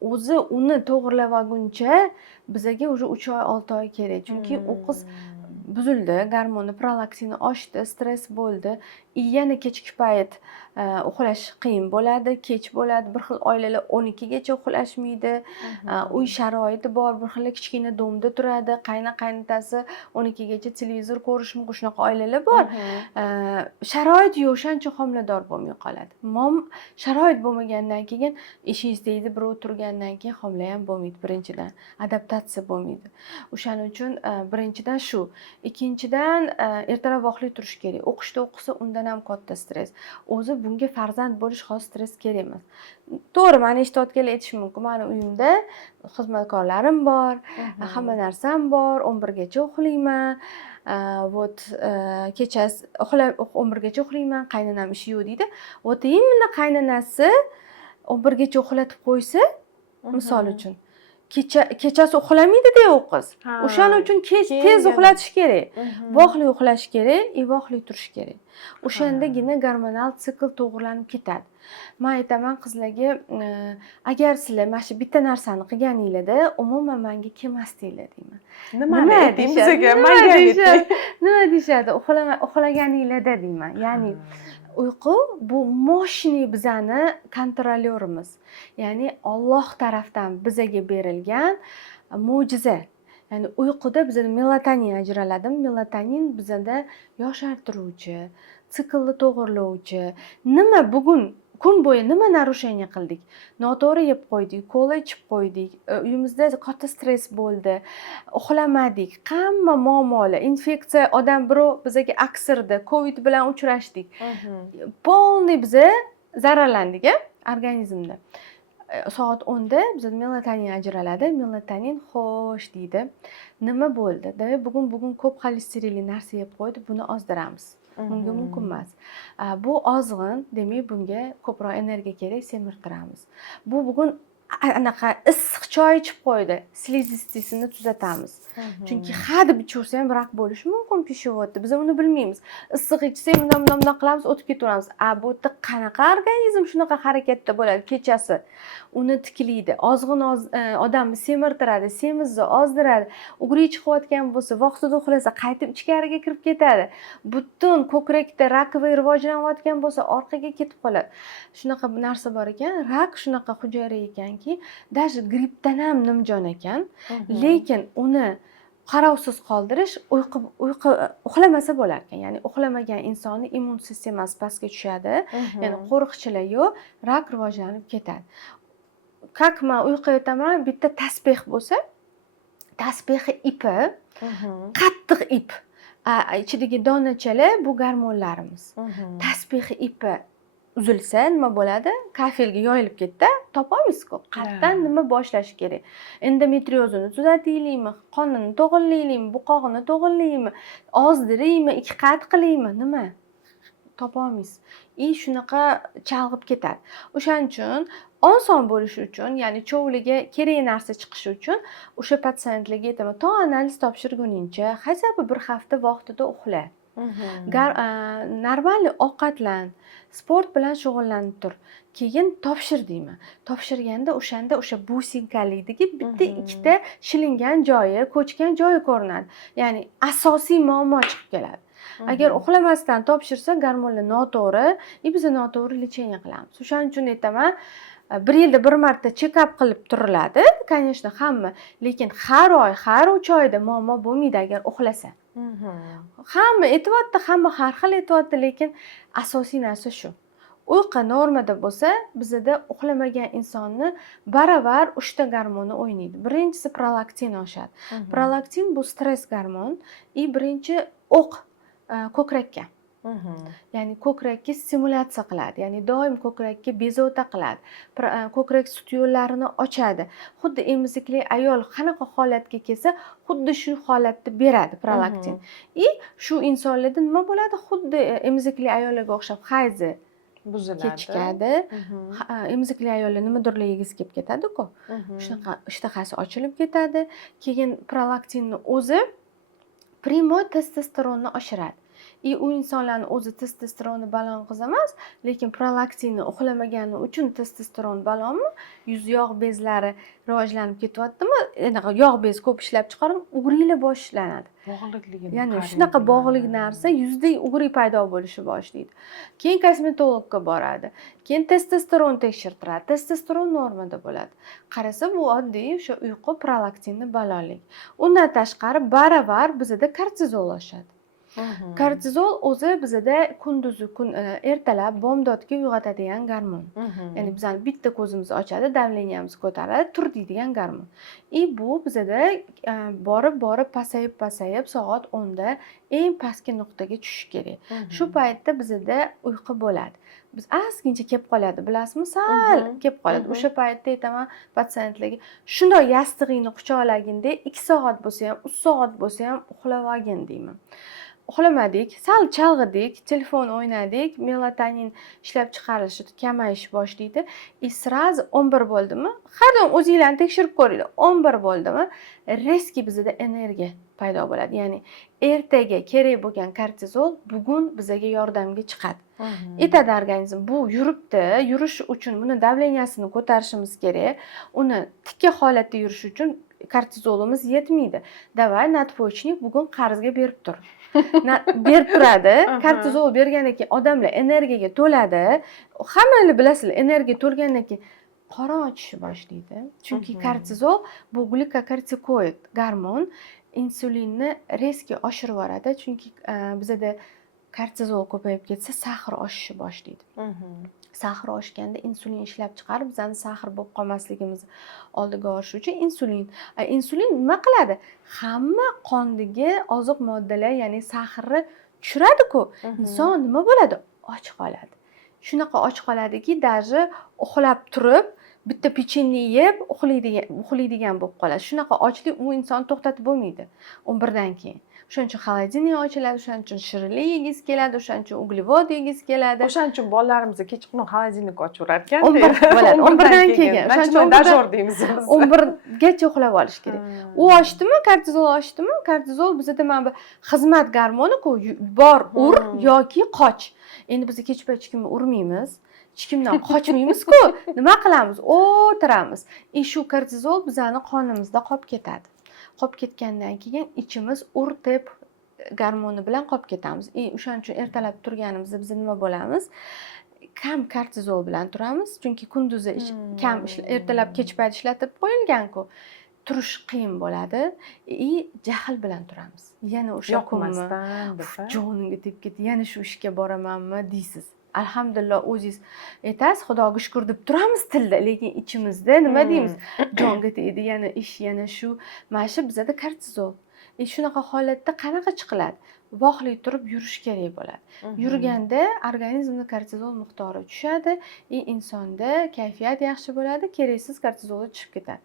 o'zi uni to'g'irlab olguncha bizaga уже 3 oy, 6 oy kerak. Chunki u qiz buzildi, gormoni prolaktini oshdi, stress bo'ldi. Yana kechki payt uxlash qiyin bo'ladi, kech bo'ladi. Bir xil oilalar 12 gacha uxlashmaydi. Uy sharoiti bor, bir xil kichkina domda turadi. Qaynotasi 12 gacha televizor ko'rish mumkin, shunaqa oilalar bor. Sharoit yo'q, o'shancha homilador bo'lmay qoladi. Sharoit bo'lmagandan keyin ishingizda birov turgandan keyin homila ham bo'lmaydi birinchidan. Adaptatsiya bo'lmaydi. O'shaning uchun birinchidan shu. Ikkinchidan ertalab-vaqtli turish kerak. O'qishda o'qisa undan ham katta stress. O'zi bunga farzand bo'lish hozir stress kerak emas. To'g'ri, meni eshitayotganlar aytishi mumkin. Meni uyimda xizmatkorlarim bor, hamma narsam bor, 11 gacha uxlayman. Kechasi 11 gacha uxlayman, qaynonam ishi yo'q deydi. Imенно qaynonasi 11 gacha uxlatib qo'ysa, misol uchun, kechasi uxlamaydi-da u qiz. Ha, O'shaning uchun tez keyin uxlatish kerak. Mhm. Voqli uxlash kerak, voqli turish kerak. O'shandagina gormonal sikl to'g'rilanib ketadi. Men aytaman qizlarga, agar sizlar mana shu bitta narsani qilganinglarda, umuman menga kelmasdinglar deyman. Nimani ayting bizga? Nima deyishadi? Uxlaganinglarda deyman. Ya'ni uyqu bu moshniy bizani kontrolyorimiz. Ya'ni Alloh tarafdan bizaga berilgan mo'jiza. Ya'ni uyquda bizada melatonin ajraladi. Melatonin bizada yoshartiruvchi, siklni to'g'irlovchi. Nima bugun kun bo'yi nima narushение qildik? Noto'g'ri yeb qo'ydik, kola ichib qo'ydik, uyimizda katta stress bo'ldi, uxlamadik, hamma muammolar, infeksiya, odam birov bizaga aksirdi, covid bilan uchrashdik. Polniy biza zararlandik organizmda. Soat 10da bizda melatonin ajraladi. Melatonin xo'sh deydi. Nima bo'ldi? Demak, bugun ko'p xolesterinli narsa yeb qo'ydi, buni ozdiramiz. Bunga mumkin emas. Bu ozg'in, demak bunga ko'proq energiya kerak, semirtiramiz. Bu bugun anaqa issiq choy ichib qo'ydi, slizistisini tuzatamiz. Chunki hadeb ichaversa ham rak bo'lishi mumkin pishovodda. Biz uni bilmaymiz. Issiq ichsak bundan qilamiz, o'tib ketaveramiz. Bu yerda qanaqa organizm shunaqa harakatda bo'ladi kechasi? Uni tiklaydi. Ozg'in odamni semirtiradi, semizni ozdiradi. Ugri chiqayotgan bo'lsa, vaqtida uxlasa, qaytib ichkariga kirib ketadi. Butun ko'krakda rakoviy rivojlanayotgan bo'lsa, orqaga ketib qoladi. Shunaqa bir narsa bor ekan, rak shunaqa hujayra ekanki, даже grippdan ham nimjon ekan, lekin uni qarovsiz qoldirish uxlamasa bo'lar ekan. Ya'ni uxlamagan insonning immun sistemasi pastga tushadi. Ya'ni qo'riqchilar yo'q, rak rivojlanib ketadi. Как men uyquga yotaman, bitta tasbeh bo'lsa, tasbehi ipi, qattiq ip. Ichidagi donachalar bu gormonlarimiz. Tasbehi ipi uzilsa nima bo'ladi? Kafelga yoyilib ketdi, topolmaysiz-ku. Qayerdan nima boshlash kerak? Endometriozini tuzataylikmi, qonini to'g'irlaylikmi, buqog'ini to'g'irlaylikmi, ozdiraymi, 2 qat qilaymi, nima? Topolmaysiz. Shunaqa chalg'ib ketadi. O'shaning uchun oson bo'lishi uchun, ya'ni chovliga kerak narsa chiqishi uchun o'sha patsientlarga aytaman, to analiz topshirguningcha hasab bir hafta vaqtida uxla. Normal ovqatlan, sport bilan shug'ullanib tur. Keyin topshir deyman. Topshirganda o'sha businkalikdagi bitta ikkita shilingan joyi, ko'chgan joyi ko'rinadi. Ya'ni asosiy muammo chiqib keladi. Agar uxlamasdan topshirsa, gormonlar noto'g'ri, biz noto'g'ri lecheniya qilamiz. O'shaning uchun aytaman, bir yilda bir marta check-up qilib turiladi, конечно, hamma, lekin har oy, har 3 oyda muammo bo'lmaydi agar uxlasa. Hamma aytyapti, hamma har xil aytyapti, lekin asosiy narsa shu. Uyqu normada bo'lsa, bizda uxlamagan insonni baravar 3 ta gormoni o'ynaydi. Birinchisi prolaktin oshadi. Prolaktin bu stress gormon, birinchi o'q ko'krakka. Ya'ni ko'krakka stimulyatsiya qiladi. Ya'ni doim ko'krakka bezovta qiladi. Ko'krak sut yo'llarini ochadi. Xuddi emizikli ayol qanaqa holatga kelsa, xuddi shu holatda beradi prolaktin. Shu insonlarda nima bo'ladi? Xuddi emizikli ayollarga o'xshab hayzi buziladi, kechikadi. Emizikli ayollar nimadirlar yegisi kelib ketadi-ku. Shunaqa ishtahasi ochilib ketadi. Keyin prolaktinni o'zi primo testosteronni oshiradi. U insonlarning o'zi testosteronni balon emas, lekin prolaktinni uxlamagani uchun testosteron balonmi, yuz yog' bezlari rivojlanib ketyaptimi, yog' bez ko'p ishlab chiqarib, ugrilar boshlanadi. Bog'liqligini. Ya'ni shunaqa bog'liq narsa yuzda ugri paydo bo'lishni boshlaydi. Keyin kosmetologga boradi. Keyin testosteron tekshirtiradi. Testosteron normada bo'ladi. Qarasa, bu oddiy o'sha uyqu prolaktinni balonlik. Undan tashqari baravar bizda kortizol oshadi. Kortizol o'zi bizda kunduzi ertalab bomdodga uyg'otadigan gormon. Ya'ni bizning bitta ko'zimizni ochadi, davleniyamiz ko'taradi, tur deydigan gormon. Bu bizda borib pasayib soat 10da eng pastki nuqtaga tushishi kerak. Shu paytda bizda uyqu bo'ladi. Biz askincha kelib qoladi, bilasizmi? Sal kelib qoladi. O'sha paytda aytaman patsientlarga, shunday yastig'ingni quchoqlagingda 2 soat bo'lsa ham, 3 soat bo'lsa ham uxlab olgin deyman. uxlamadik, sal chalg'idik, telefon o'ynadik, melatonin ishlab chiqarilishi kamayishni boshlaydi. Sraz 11 bo'ldimi? Har doim o'zinglarni tekshirib ko'ringlar. 11 bo'ldimi? Reski bizda energiya paydo bo'ladi. Ya'ni ertaga kerak bo'lgan kortizol bugun bizga yordamga chiqadi. Aytadi organizm, bu yuribdi, yurish uchun buni davleniyasini ko'tarishimiz kerak. Uni tikka holatda yurish uchun kortizolimiz yetmaydi. Davay nadpochnik bugun qarzga berib tur. Berib turadi. Kortizol bergandan keyin odamlar energiyaga to'ladi. Hammanglar bilasizlar, energiya to'lgandan keyin qorin ochishni boshlaydi. Chunki kortizol bu glukokortikoid gormon insulinni reski oshirib yuboradi. Chunki bizda kortizol ko'payib ketsa, sahr oshishni boshlaydi. Sahr oshganda insulin ishlab chiqarib, bizani sahr bo'lib qolmasligimizni oldiga olish uchun insulin nima qiladi? Hamma qondagi oziq moddalar, ya'ni sahrni tushiradi-ku. Inson nima bo'ladi? Och qoladi. Shunaqa och qoladiki, даже uxlab turib, bitta pechenye yeb uxlaydigan bo'lib qoladi. Shunaqa ochlik u inson to'xtatib bo'lmaydi 11 dan keyin. O'shaning uchun xolodilnik ochiladi, o'shaning uchun shirinlik yegiz keladi, o'shaning uchun uglevod yegiz keladi. O'shaning uchun bolalarimiz kechqurun xolodilnik ochib yurar ekan. 11 bo'ladi, 11 dan keyin. O'shaning uchun dajor deymiz biz. 11 gacha uxlab olish kerak. U ochdimi, kortizol ochdimi? Kortizol bizda mana bu xizmat gormoni-ku, bor ur yoki qoch. Endi biz kech payt hech kimni urmaymiz. Hech kimdan qochmaymiz-ku. Nima qilamiz? O'tiramiz. Shu kortizol bizani qonimizda qolib ketadi. Qolib ketgandan keyin ichimiz ur-tep gormoni bilan qolib ketamiz. O'shaning uchun ertalab turganimizda biz nima bo'lamiz? Kam kortizol bilan turamiz. Chunki kunduzi kam ertalab kech payt ishlatib qo'yilgan-ku. Turish qiyin bo'ladi. Jahl bilan turamiz. Yana o'sha yoqmasdan deb. Jonimga tegib ketdi. Yana shu ishga boramanmi deysiz. Alhamdulillah o'zingiz aytasiz, Xudoga shukr deb turamiz tilda, lekin ichimizda nima deymiz? Jonga tegdi, yana ish, yana shu. Mana shu bizda kortizol. Shunaqa holatda qanaqa chiqiladi? Voqli turib yurish kerak bo'ladi. Yurganda organizmda kortizol miqdori tushadi, insonda kayfiyat yaxshi bo'ladi, keraksiz kortizol tushib ketadi.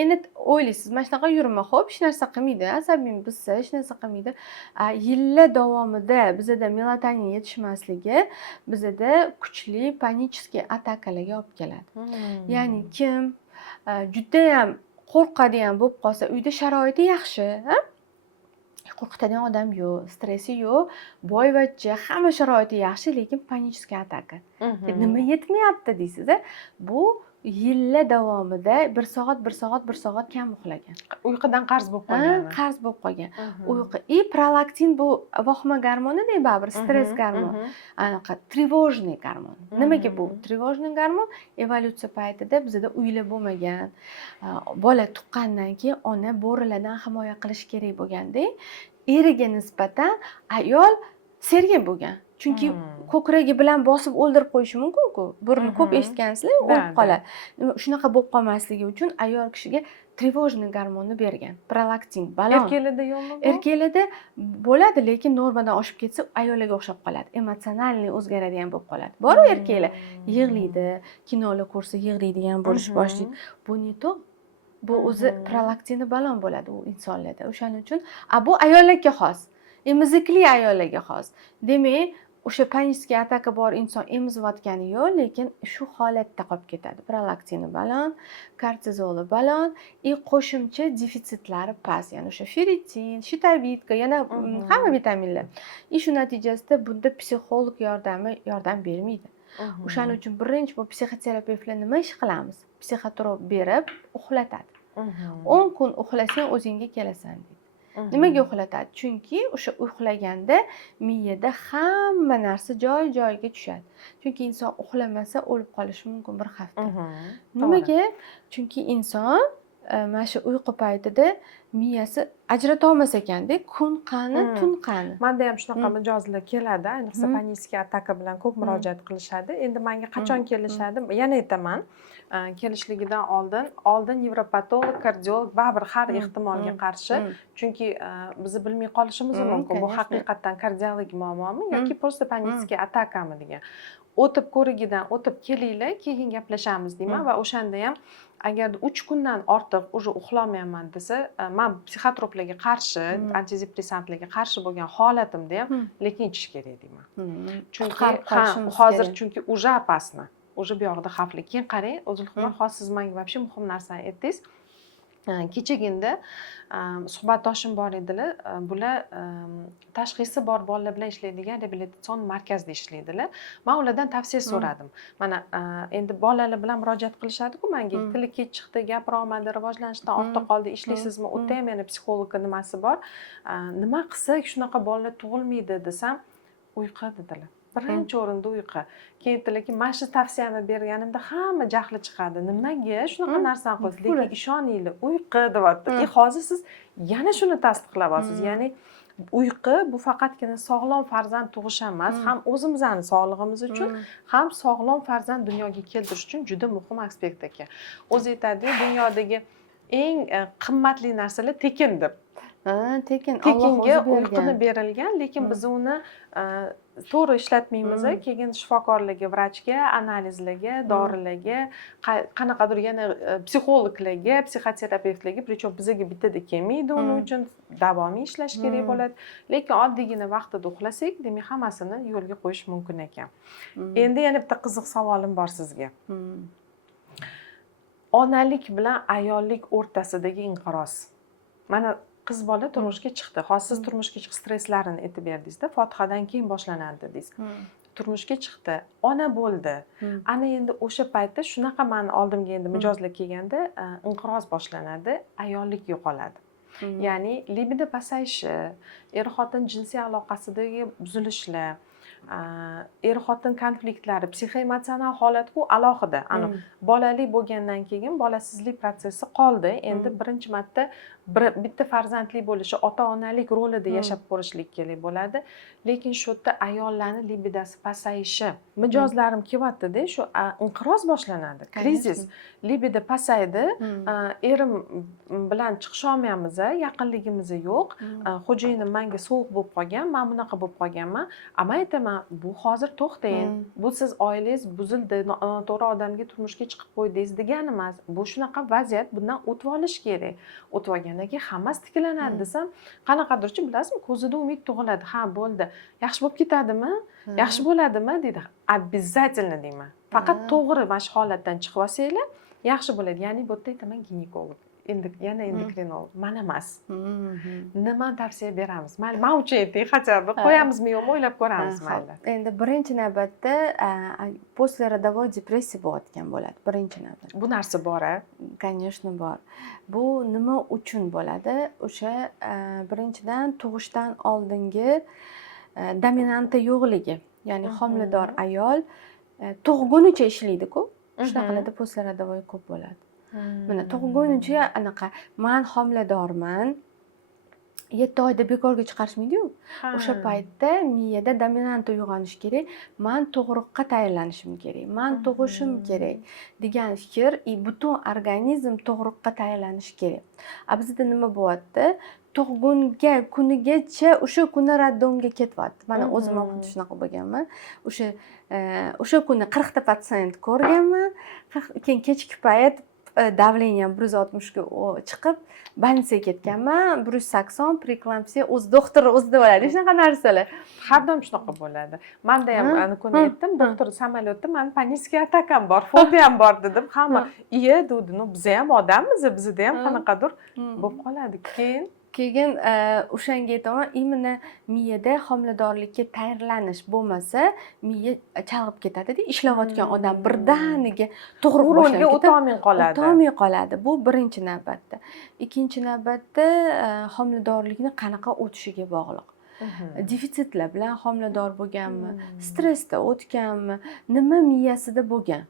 Endi o'ylaysiz, mana shunaqa yurma, xo'p, hech narsa qilmaydi, asabim bizsa hech narsa qilmaydi. Yillar davomida bizda melatonin yetishmasligi bizda kuchli panический atakalarga olib keladi. Ya'ni kim juda ham qo'rqadigan bo'lib qolsa, uyda sharoiti yaxshi, qo'rqitadigan odam yo'q, stressi yo'q, boyvachcha, hamma sharoiti yaxshi, lekin panический ataka. Nima yetmayapti deysiz, bu yillar davomida 1 soat kam uxlagan. Uyqudan qarz bo'lib qolgan. Qarz bo'lib qolgan. Uyqu prolaktin bu vahima gormoni-da, baribir stress gormoni. Anaqa trevojniy gormon. Nimaga bu? Trevojniy gormon evolyutsiya paytida bizda uylar bo'lmagan. Bola tuqqandan keyin ona bo'rilardan himoya qilish kerak bo'lganda, eriga nisbatan ayol sergak bo'lgan. Chunki ko'kragi bilan bosib o'ldirib qo'yishi mumkin-ku. Burni ko'p eshitgansizlar, o'lib qoladi. Shunaqa bo'lib qolmasligi uchun ayol kishiga trevojniy gormonni bergan. Prolaktin, balon. Erkaklarda yo'qmi? Erkaklarda bo'ladi, lekin normadan oshib ketsa ayollarga o'xshab qoladi. Emotsionalniy o'zgaradigan bo'lib qoladi. Bor erkaklar yig'laydi, kinolar ko'rsa yig'laydigan bo'lish boshlaydi. Bu ne to? Bu o'zi prolaktini balon bo'ladi u insonlarda. O'shaning uchun bu ayollarga xos. Emizikli ayollarga xos. Demak, o'sha panический ataka bor inson emizayotgani yo'q, lekin shu holatda qolib ketadi. Prolaktini balon, kortizoli balon, qo'shimcha defisitlari past, ya'ni o'sha ferritin, shitabitka, yana hamma vitaminlar. Shu natijasida bunda psixolog yordam bermaydi. O'shaning uchun birinchi bu psixoterapevtlar nima ish qilamiz? Psixotrop berib uxlatadi. 10 kun uxlasang o'zingga kelasan deydi. Nimaga uxlatadi? Chunki o'sha uxlaganda miyada hamma narsa joy-joyiga tushadi. Chunki inson uxlamasa o'lib qolishi mumkin bir hafta. Nimaga? Chunki inson mana shu uyqu paytida miyasi ajrata olmas ekanda, kun qani, tun qani. Menda ham shunaqa mijozlar keladi, ayniqsa panический ataka bilan ko'p murojaat qilishadi. Endi menga qachon kelishadi? Yana aytaman, kelishligidan oldin nevropatolog, kardiolog baribir har ehtimolga qarshi, chunki biz bilmay qolishimiz mumkin. Bu haqiqatan kardiologik muammomi yoki просто panический atakami degan. o'tib ko'rigidan o'tib kelinglar, keyin gaplashamiz deyman va o'shanda ham agarda 3 kundan ortiq уже uxlamayapman desa, men psixotroplarga qarshi, antidepressantlarga qarshi bo'lgan holatimda ham lekin ichish kerak deyman. Chunki hozir chunki уже опасно. Уже bu yoqda xavfli. Keyin qarang, O'zilxumor, hozir siz menga вообще muhim narsani aytdingiz. Kechagina suhbatdoshim bor edilar. Bular tashxisi bor bolalar bilan ishlaydigan reabilitatsion markazda ishlaydilar. Men ulardan tavsiya so'radim. Mana endi bolalar bilan murojaat qilishadi-ku menga, tili kech chiqdi, gapira olmadi, rivojlanishdan ortda qoldi, ishlaysizmi? U yerda ham yana psixologga nimasi bor. Nima qilsak shunaqa bolalar tug'ilmaydi desam, uyqu dedilar. Birinchi o'rinda uyqu. Keyin aytdilarki, mana shu tavsiyani berganimda hamma jahli chiqadi. Nimaga shunaqa narsani qilasiz? Lekin ishoninglar, uyqu deyapti. Hozir siz yana shuni tasdiqlayapsiz. Ya'ni uyqu bu faqatgina sog'lom farzand tug'ish emas, ham o'zimizning sog'lig'imiz uchun, ham sog'lom farzand dunyoga keltirish uchun juda muhim aspekt ekan. O'zi aytadi, dunyodagi eng qimmatli narsalar tekin deb. Tekinga uyquni berilgan, lekin biz uni to'g'ri ishlatmaymiz. Keyin shifokorlarga, vrachga, analizlarga, dorilarga, qanaqadir yana psixologlarga, psixoterapevtlarga, причем bizga bittada kelmaydi, uning uchun davomiy ishlash kerak bo'ladi. Lekin oddiygina vaqtida uxlasak, demak hammasini yo'lga qo'yish mumkin ekan. Endi yana bitta qiziq savolim bor sizga. Onalik bilan ayollik o'rtasidagi inqiroz. Mana qiz bola turmushga chiqdi. Hozir siz turmushga chiqish stresslarini aytib berdingiz-da, Fotihadan keyin boshlanadi dedingiz. Turmushga chiqdi, ona bo'ldi. Ana endi o'sha paytda shunaqa meni oldimga endi mijozlar kelganda inqiroz boshlanadi, ayollik yo'qoladi. Ya'ni libido pasayishi, er-xotin jinsiy aloqasidagi buzilishlar, er-xotin konfliktlari, psixoemotsional holat-ku alohida. Ana bolali bo'lgandan keyin bolasizlik protsessi qoldi. Endi birinchi marta bitta farzandli bo'lishi, ota-onalik rolida yashab ko'rishlik kerak bo'ladi. Lekin shu yerda ayollarning libidosi pasayishi, mijozlarim kelyapti-da, shu inqiroz boshlanadi. Krizis, libido pasaydi, erim bilan chiqisha olmaymiz, yaqinligimiz yo'q, xo'jayinim menga sovuq bo'lib qolgan, men bunaqa bo'lib qolganman. Amma aytaman, bu hozir to'xtang. Bu siz oilangiz buzildi, noto'g'ri odamga turmushga chiqib qo'ydingiz degani emas. Bu shunaqa vaziyat, bundan o'tib olish kerak. O'tib olgandan keyin hammasi tiklanadi desam, qanaqadirchi bilasizmi, ko'zida umid tug'iladi. Ha, bo'ldi. Yaxshi bo'lib ketadimi? Yaxshi bo'ladimi dedi. Обязательно deyman. Faqat to'g'ri mana shu holatdan chiqib olsanglar, yaxshi bo'ladi. Ya'ni bu yerda aytaman ginekolog. Yana endokrinolog, mana emas. Nima tavsiya beramiz? Mayli, men uchun ayting, хотя бы qo'yamizmi yo'qmi o'ylab ko'ramiz mayli. Endi birinchi navbatda poslerodovой depressiya bo'layotgan bo'ladi, birinchi navbatda. Bu narsa bor-a? Конечно, bor. Bu nima uchun bo'ladi? O'sha birinchidan tug'ishdan oldingi dominanta yo'qligi, ya'ni homilador ayol tug'gunicha ishlaydi-ku. Shunaqalarda poslerodovой ko'p bo'ladi. Mana tug'gunicha anaqa men homiladorman, 7 oyda bekorga chiqarishmaydi-yu. O'sha paytda miyada dominanta uyg'onish kerak. Men tug'ruqqa tayyorlanishim kerak. Men tug'ishim kerak degan fikr, butun organizm tug'ruqqa tayyorlanishi kerak. Bizda nima bo'lyapti? Tug'gunga kunigacha o'sha kuni raddomga ketyapti. Mana o'zim ham xuddi shunaqa bo'lganman. O'sha kuni 40 ta patsient ko'rganman. Keyin kechki payt davleniyam 160 ga chiqib больницаga ketganman. 180 preeklamsiya, o'z doktori o'zida bo'ladi. Shunaqa narsalar. Har doim shunaqa bo'ladi. Menda ham ani kuni aytdim, doktor samolyotda men panический atakam bor, fobiyam bor dedim. Hamma, "Iye" dedi, "No, biz ham odammiz, bizda ham qanaqadir bo'lib qoladi." Keyin o'shanga aytaman, imенно miyada homiladorlikka tayyorlanish bo'lmasa, miya chalg'ib ketadi-da, ishlayotgan odam birdaniga tug'ruq rolga o'tolmay qoladi. O'tolmay qoladi. Bu birinchi navbatda. Ikkinchi navbatda homiladorlikni qanaqa o'tishiga bog'liq. Defitsitlar bilan homilador bo'lganmi, stressda o'tganmi, nima miyasida bo'lgan.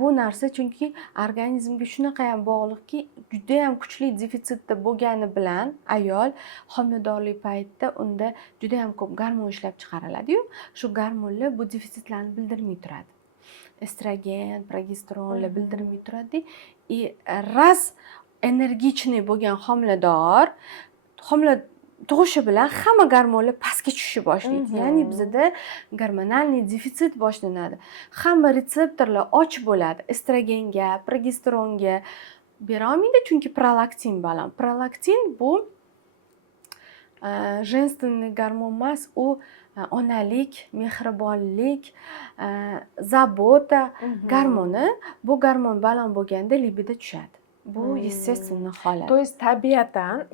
Bu narsa chunki organizmga shunaqa ham bog'liqki, juda ham kuchli defitsitda bo'lgani bilan ayol homiladorlik paytida unda juda ham ko'p gormon ishlab chiqariladi-yu, shu gormonlar bu defitsitlarni bildirmay turadi. Estrogen, progesteronlar bildirmay turadi. Raz energichniy bo'lgan homilador tug'ishi bilan hamma gormonlar pastga tushishni boshlaydi. Ya'ni bizda gormonalniy defitsit boshlanadi. Hamma retseptorlar och bo'ladi. Estrogenga, progesteronga bera olmaydi, chunki prolaktin baland. Prolaktin bu женственный gormon emas, u onalik, mehribonlik, zabota gormoni. Bu gormon baland bo'lganda libido tushadi. Bu естественный holat. То есть tabiatan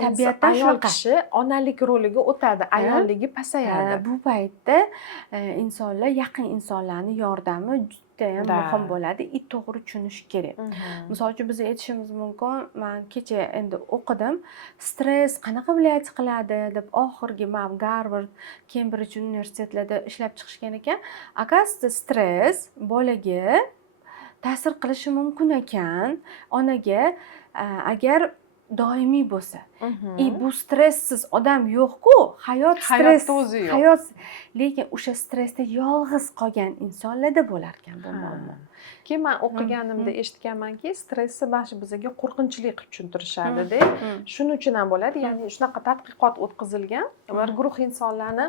ayol kishi onalik roliga o'tadi, ayolligi pasayadi. Bu paytda insonlar, yaqin insonlarning yordami juda ham muhim bo'ladi. To'g'ri tushunish kerak. Misol uchun biz aytishimiz mumkin, men kecha endi o'qidim, stress qanaqa viloyat qiladi deb oxirgi men Garvard, Kembridj universitetlarida ishlab chiqishgan ekan. Akasida stress bolaga ta'sir qilishi mumkin ekan, onaga agar doimiy bo'lsa. Bu stresssiz odam yo'q-ku, hayot stress, hayot, lekin o'sha stressda yolg'iz qolgan insonlarda bo'lar ekan bu muammo. Keyin men o'qiganimda eshitganmanki, stressni mana shu bizga qo'rqinchli qilib tushuntirishadi-da. Shuning uchun ham bo'ladi, ya'ni shunaqa tadqiqot o'tkazilgan. Bir guruh insonlarni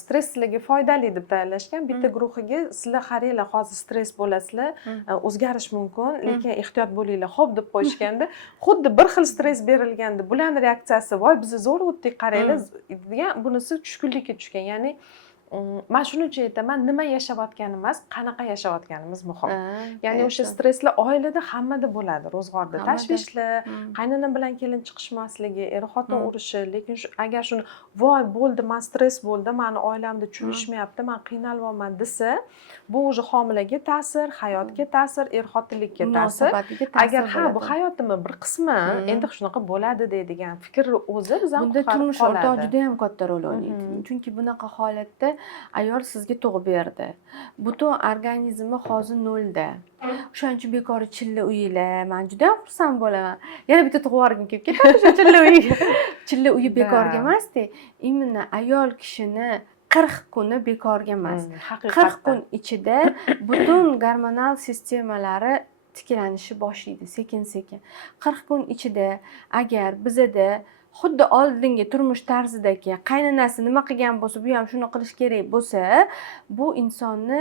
stress sizlarga foydali deb tayyorlashgan. Bitta guruhiga sizlar qaranglar, hozir stress bo'lasizlar, o'zgarish mumkin, lekin ehtiyot bo'linglar, xo'p deb qo'yishganda, xuddi bir xil stress berilganda, bularning reaksiyasi voy biz zo'r o'tdik qaranglar degan, bunisi tushkunlikka tushgan. Ya'ni men shuning uchun aytaman, nima yashayotganimiz emas, qanaqa yashayotganimiz muhim. Ya'ni o'sha stresslar oilada hammada bo'ladi, ro'zg'orda tashvishlar, qaynona bilan kelin chiqishmasligi, er-xotin urushi, lekin agar shuni voy bo'ldi, men stress bo'ldi, meni oilamda tushunishmayapti, men qiynalyapman desa, bu o'zi homilaga ta'sir, hayotga ta'sir, er-xotinlikka ta'sir. Agar bu hayotimning bir qismi, endi shunaqa bo'ladi deydigan fikr o'zi bizdan bunda turmush o'rtoq juda ham katta rol o'ynaydi. Chunki bunaqa holatda ayol sizga tug'ib berdi. Butun organizmi hozir nolda. O'shaning uchun bekor chilla uyinglar. Men juda ham xursand bo'laman. Yana bitta tug'ib yuborgim kelib ketadi o'sha chilla uyiga. Chilla uyi bekorga emas-da. Imенно ayol kishini 40 kuni bekorga emas. 40 kun ichida butun gormonal sistemalari tiklanishi boshlaydi sekin-sekin. 40 kun ichida agar bizada xuddi oldingi turmush tarzidagi qaynonasi nima qilgan bo'lsa, bu ham shuni qilish kerak bo'lsa, bu insonni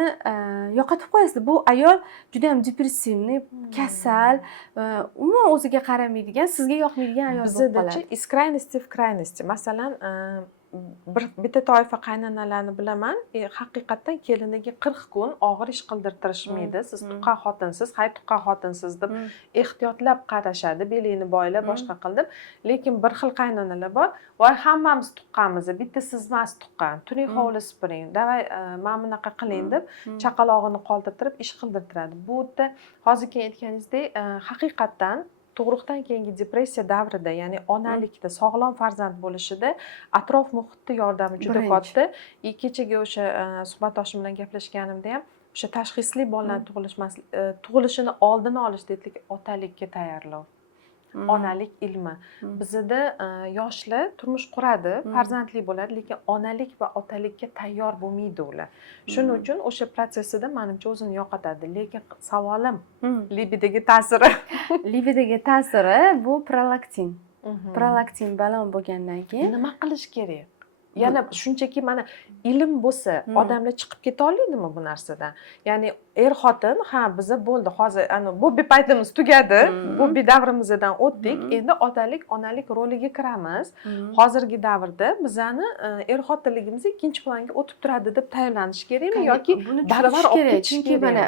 yo'qotib qo'yasiz. Bu ayol juda ham depressivni, kasal, umuman o'ziga qaramaydigan, sizga yoqmaydigan ayol bo'lib qoladi. Bizda из крайности в крайности. Masalan, bitta toifa qaynonalarni bilaman, haqiqatdan keliniga 40 kun og'ir ish qildirtirishmaydi. Siz tuqqan xotinsiz, hay tuqqan xotinsiz deb ehtiyotlab qarashadi, belingni boylab, boshqa qilib. Lekin bir xil qaynonalar bor. Voy hammamiz tuqqanmiz, bitta siz emas tuqqan. Turing hovli sipiring, davay men bunaqa qiling deb chaqalog'ini qoldirtirib ish qildirtiradi. Bu yerda hozirgi aytganingizdek, haqiqatdan tug'ruqdan keyingi depressiya davrida, ya'ni onalikda, sog'lom farzand bo'lishida atrof muhitni yordami juda katta. Kechagi o'sha suhbatdoshim bilan gaplashganimda ham o'sha tashxisli bolalar tug'ilishini oldini olish deylik, otalikka tayyorlov. Onalik ilmi. Bizda yoshlar turmush quradi, farzandli bo'ladi, lekin onalik va otalikka tayyor bo'lmaydi ular. Shuning uchun o'sha protsessida menimcha o'zini yo'qotadi. Lekin savolim, libidoga ta'siri. Libidoga ta'siri bu prolaktin. Prolaktin baland bo'lgandan keyin nima qilish kerak? Yana shunchaki mana ilm bo'lsa, odamlar chiqib keta oladimi bu narsadan? Ya'ni er-xotin, ha, biza bo'ldi, hozir bobbi paytimiz tugadi, bobbi davrimizdan o'tdik, endi otalik, onalik roliga kiramiz. Hozirgi davrda bizani er-xotinligimiz ikkinchi planga o'tib turadi deb tayyorlanish kerakmi yoki baravar olib ketish kerakmi? Chunki mana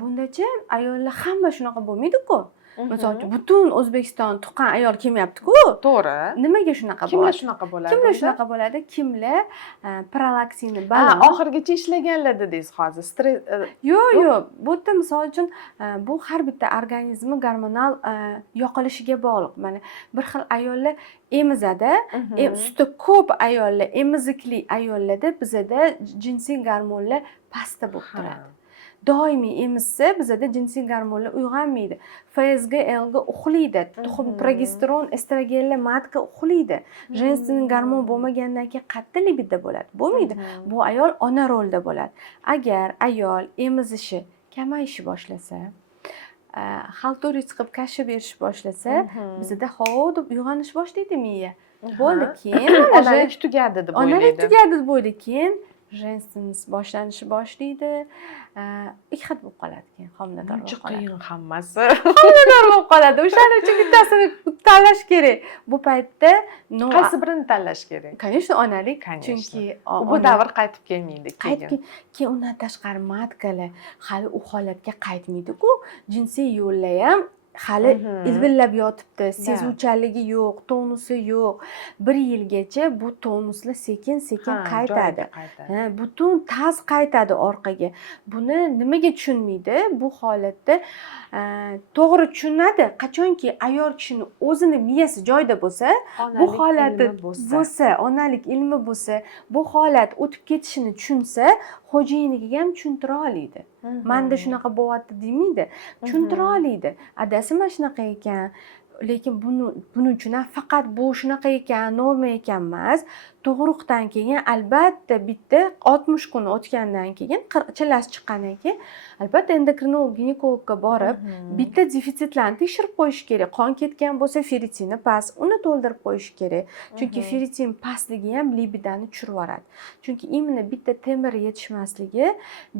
bundacha ayollar hamma shunaqa bo'lmaydi-ku. Misol uchun butun O'zbekiston tuqqan ayol kelmayapti-ku. To'g'ri. Nimaga shunaqa bo'ladi? Kimlar shunaqa bo'ladi? Kimlar shunaqa bo'ladi? Kimlar prolaktini baland. Oxirgacha ishlaganlar dedingiz hozir. Stress Yo'q. Bu yerda misol uchun bu har bitta organizmi gormonal yoqilishiga bog'liq. Mana bir xil ayollar emizadi, suti ko'p ayollar, emizikli ayollarda bizada jinsiy gormonlar pastda bo'lib turadi. Doimiy emizsa bizada jinsiy gormonlar uyg'onmaydi. FSG, LG uxlaydi. Tuxum, progesteron, estrogenlar matka uxlaydi. Женственный gormon bo'lmagandan keyin qayerda libido bo'ladi? Bo'lmaydi. Bu ayol ona rolida bo'ladi. Agar ayol emizishi kamayishni boshlasa, xaltoriy chiqib kashsha berishni boshlasa, bizda ho deb uyg'onish boshlaydi miya. Bo'ldi, keyin onalik tugadi deb o'ylaydi. onalik tugadi deb o'ylaydi. Keyin женственность boshlanishi boshlaydi. Ikki xil bo'lib qoladi keyin homilador Buncha bo'lib qoladi. qiyin hammasi. Homilador bo'lib qoladi. O'shaning uchun bittasini tanlash kerak. Bu paytda Qaysi birini tanlash kerak? конечно onalik, Конечно. chunki Bu davr qaytib kelmaydi keyin. keyin undan tashqari matkalar hali u holatga qaytmaydi-ku. Jinsiy yo'llar ham hali ilvillab yotibdi, sezuvchanligi yo'q, tonusi yo'q. 1 yilgacha bu tonuslar sekin qaytadi. Butun taz qaytadi orqaga. Buni nimaga tushunmaydi? Bu holatda to'g'ri tushunadi. Qachonki ayol kishining o'zini miyasi joyida bo'lsa, bu holati bo'lsa, onalik ilmi bo'lsa, bu holat o'tib ketishini tushunsa, xo'jayiniga ham tushuntira oladi. Manda shunaqa bo'lyapti demaydi, tushuntira oladi. Adasi mana shunaqa ekan, lekin buning uchun faqat bu shunaqa ekan, norma ekan emas. Tug'ruqdan keyin albatta bitta 60 kun o'tgandan keyin, chillasi chiqqandan keyin albatta endokrinolog, ginekologga borib, bitta defitsitlarni tekshirib qo'yish kerak. Qon ketgan bo'lsa, feritini past, uni to'ldirib qo'yish kerak. Chunki feritin pastligi ham libidani tushirib yuboradi. Chunki imенно bitta temir yetishmasligi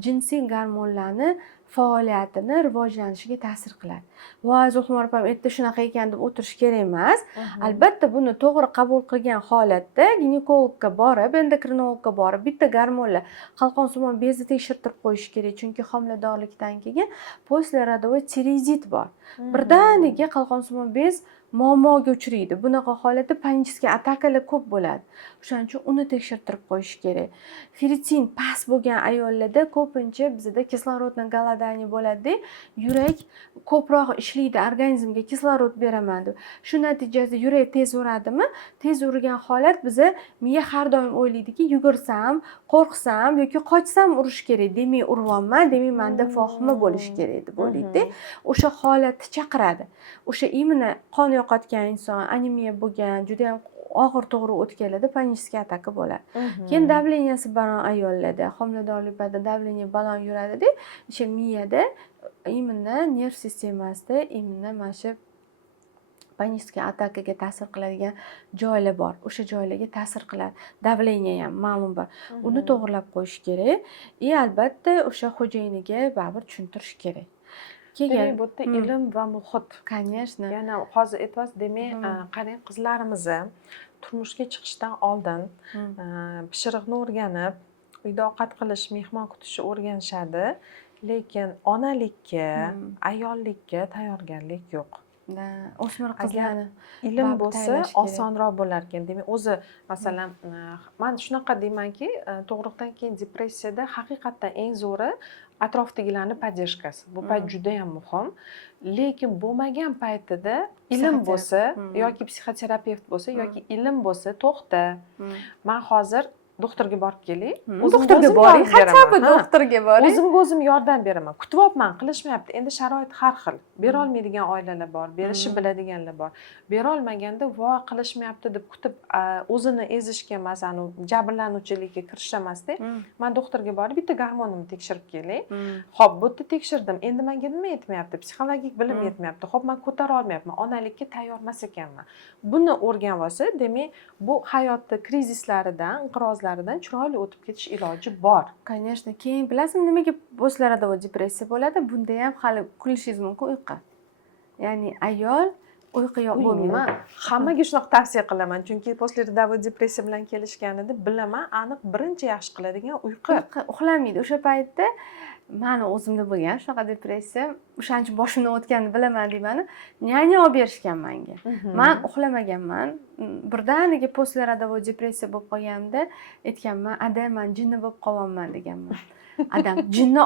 jinsiy gormonlarni faoliyatini rivojlanishiga ta'sir qiladi. Voy, Zulxumor opam erta shunaqa ekan deb o'tirish kerak emas. Albatta buni to'g'ri qabul qilgan holatda ginekologga borib, endokrinologga borib, bitta gormonlar qalqonsimon bezni tekshirtirib qo'yish kerak. Chunki homiladorlikdan keyin poslerodovoy tiroidit bor. Birdaniga qalqonsimon bez muammoga uchraydi. Bunaqa holatda panический atakalar ko'p bo'ladi. O'shaning uchun uni tekshirtirib qo'yish kerak. Feritin past bo'lgan ayollarda ko'pincha bizda kislorodni голодание bo'ladi. Yurak ko'proq ishlaydi, organizmga kislorod beraman deb. Shu natijada yurak tez uradimi? Tez urgan holat biza miya har doim o'ylaydiki, yugursam, qo'rqsam yoki qochsam urish kerak. Demak, uryapman, demak menda fohima bo'lish kerak deb o'ylaydi. O'sha holatni chaqiradi. O'sha imенно qon yo'qotgan inson, anemiya bo'lgan, juda ham og'ir to'g'ri o'tganlarda panический ataka bo'ladi. Keyin davleniyasi baland ayollarda, homiladorlik paytida davleniya baland yuradi-da, o'sha miyada imенно nerv sistemasida imенно mana shu panический atakaga ta'sir qiladigan joylar bor. O'sha joylarga ta'sir qiladi. Davleniya ham ma'lum bor. Uni to'g'rilab qo'yish kerak. Albatta o'sha xo'jayiniga baribir tushuntirish kerak. Demak, bu yerda ilm va muhit. Конечно. Yana hozir aytasiz, demak, qarang, qizlarimizni turmushga chiqishdan oldin pishiriqni o'rganib, uyda ovqat qilish, mehmon kutishni o'rganishadi, lekin onalikka, ayollikka tayyorgarlik yo'q. O'smir qizlarni ilm bo'lsa osonroq bo'lar ekan. Demak, o'zi masalan, men shunaqa deymanki, tug'ruqdan keyin depressiyada haqiqatdan eng zo'ri atrofdagilarning podдержкасы. Bu payt juda ham muhim. Lekin bo'lmagan paytida ilm bo'lsa yoki psixoterapevt bo'lsa yoki ilm bo'lsa, to'xta. Men hozir doktorga borib kelay. Doktorga boring, hatto doktorga boring. O'zimga o'zim yordam beraman. Kutyapman, qilishmayapti. Endi sharoit har xil. Bera olmaydigan oilalar bor, berishni biladiganlar bor. Bera olmaganda voy qilishmayapti deb kutib o'zini ezishga, masalan, jabrlanuvchilikka kirishamasda, men doktorga borib bitta gormonimni tekshirib kelay. Xo'p, bu yerda tekshirdim. Endi menga nima yetmayapti? Psixologik bilim yetmayapti. Xo'p, men ko'tara olmayapman. Onalikka tayyor emas ekanman. Buni o'rganib olsa, demak, bu hayotda krizislaridan, inqirozlaridan chiroyli o'tib ketish iloji bor. Конечно. Keyin bilasizmi nimaga poslerodovoy depressiya bo'ladi? Bunda ham hali kulishingiz mumkin uyqu. Ya'ni ayol uyqu yo'q bo'lmaydi. Hammaga shunaqa tavsiya qilaman, chunki poslerodovoy depressiya bilan kelishganida bilaman, aniq birinchi yaxshi qiladigan uyqu. Uxlamaydi. O'sha paytda meni o'zimda bo'lgan shunaqa depressiya, o'shaning uchun boshimdan o'tganini bilaman deymani, nyanya olib berishgan menga. Men uxlamaganman. Birdaniga poslerodovoy depressiya bo'lib qolganimda aytganman, "Ada, men jinni bo'lib qolyapman" deganman. Adam,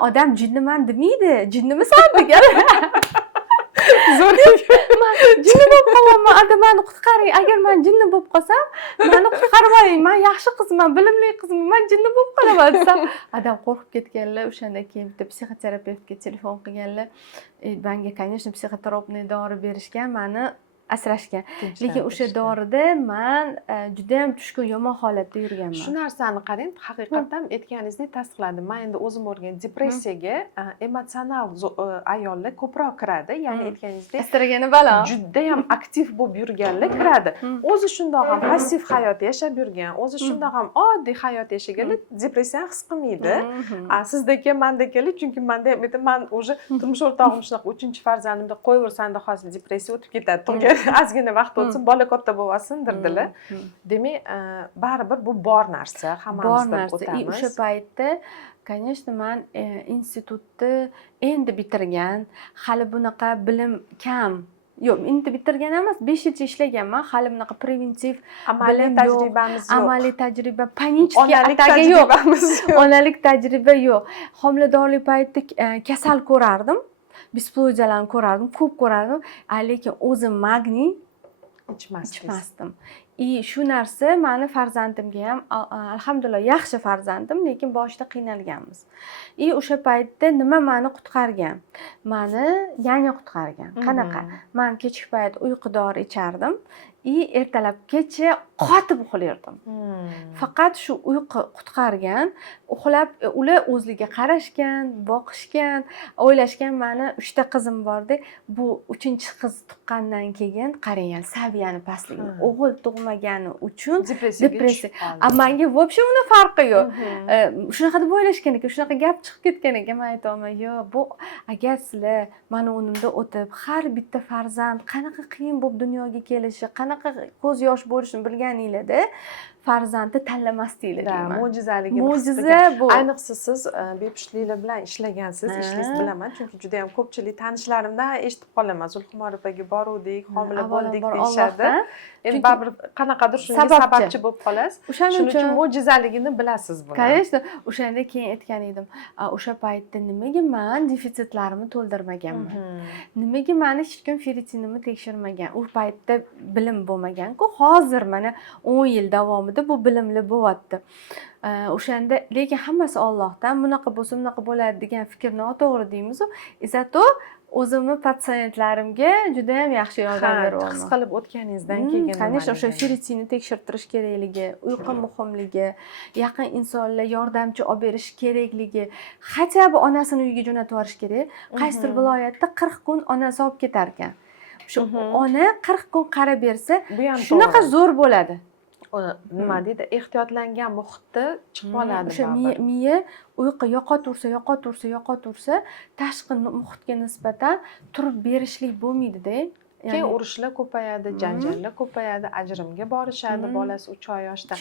odam jinniman demaydi, jinnimisan degan. Zo'r. Men jinni bo'lib qolyapman, ada meni qutqaring. Agar men jinni bo'lib qolsam, meni qutqarib oling. Men yaxshi qizman, bilimli qizman. Men jinni bo'lib qolaman desam, adam qo'rqib ketganlar. O'shanda keyin bitta psixoterapevtga telefon qilganlar. Menga, конечно, psixoterapniy dori berishgan. Meni asrashgan. Lekin o'sha dorida man juda ham tushkun yomon holatda yurganman. Shu narsani qarang, haqiqatan aytganingizni tasdiqladim. Men endi o'zim o'rgan depressiyaga emotsional ayollar ko'proq kiradi. Ya'ni aytganingizdek, Istiragani balo. juda ham aktiv bo'lib yurganlar kiradi. O'zi shundoq ham passiv hayot yashab yurgan, o'zi shundoq ham oddiy hayot yashaganlar depressiyani his qilmaydi. Sizdagi, mandagi, chunki menda man уже turmush o'rtog'im shunaqa 3-farzandimda qo'yaversanda hozir depressiya o'tib ketadi. Tug'gan ozgina vaqt o'tsin, bola katta bo'lsin dirdilar. Demak, baribir bu bor narsa, hammamiz bilib o'tamiz. O'sha paytda конечно man institutni endi bitirgan, hali bunaqa bilim kam. Yo'q, endi bitirgan emas, 5 yilcha ishlaganman, hali bunaqa preventiv amaliy tajribamiz yo'q. Amaliy tajriba, panichki ataka yo'q. Onalik tajriba yo'q. Homiladorlik paytida kasal ko'rardim. Bisploidiyalarni ko'rardim, ko'p ko'rardim. Lekin o'zim magniy ichmasdim. Shu narsa mani farzandimga ham alhamdulillah yaxshi farzandim, lekin boshida qiynalganmiz. O'sha paytda nima mani qutqargan? Mani yana qutqargan. Qanaqa? Men kechki payt uyqu dori ichardim. Ertalabgacha qotib uxlardim. Faqat shu uyqu qutqargan. Uxlab ular o'zligiga qarashgan, boqishgan, o'ylashgan mani 3 ta qizim bordi. Bu 3-qiz tuqqandan keyin qarang, saviyani pastligini. O'g'il tug'magani uchun depressiya. Menga вообще uni farqi yo'q. Shunaqa deb o'ylashgan ekan, shunaqa gap chiqib ketgan ekan. Men aytaman, yo'q, bu agar sizlar mani o'rnimda o'tib, har bitta farzand qanaqa qiyin bo'lib dunyoga kelishi, qanaqa ko'z yosh bo'lishini bilganinglarda farzandni tanlamasdinglar deyman. Mo'jizaligi. Mo'jiza bu. Ayniqsa siz bepushtliklar bilan ishlagansiz, ishingizni bilaman, chunki juda ham ko'pchilik tanishlarimdan eshitib qolaman. Zulxumor opaga boruvdik, homila bo'ldik deyishadi. Endi baribir qanaqadir shunga sababchi bo'lib qolasiz. Shuning uchun mo'jizaligini bilasiz buni. Конечно, o'shanda keyin aytgan edim, o'sha paytda nimaga men defitsitlarimni to'ldirmaganman? Nimaga meni hech kim ferritinimni tekshirmagan? U paytda bilim bo'lmagan-ku, hozir mana 10 yil davomida bu bilimli bo'lyapti. O'shanda lekin hammasi Allohdan, bunaqa bo'lsa, bunaqa bo'ladi degan fikr noto'g'ri deymiz-ku. Zato o'zimni patsientlarimga juda ham yaxshi yordam beryapman. His qilib o'tganingizdan keyin конечно, o'sha ferritinni tekshirtirish kerakligi, uyqu muhimligi, yaqin insonlar yordamchi olib berish kerakligi, hatto onasini uyiga jo'natib yuborish kerak. Qaysidir viloyatda 40 kun onasi olib ketar ekan. Shu ona 40 kun qarab bersa, shunaqa zo'r bo'ladi. Nima deydi, ehtiyotlangan muhitda chiqib oladi. O'sha miya uyqu yo'qotursa, tashqi muhitga nisbatan turib berishlik bo'lmaydi-da. Keyin urushlar ko'payadi, janjallar ko'payadi, ajrimga borishadi bolasi 3 oy yoshda.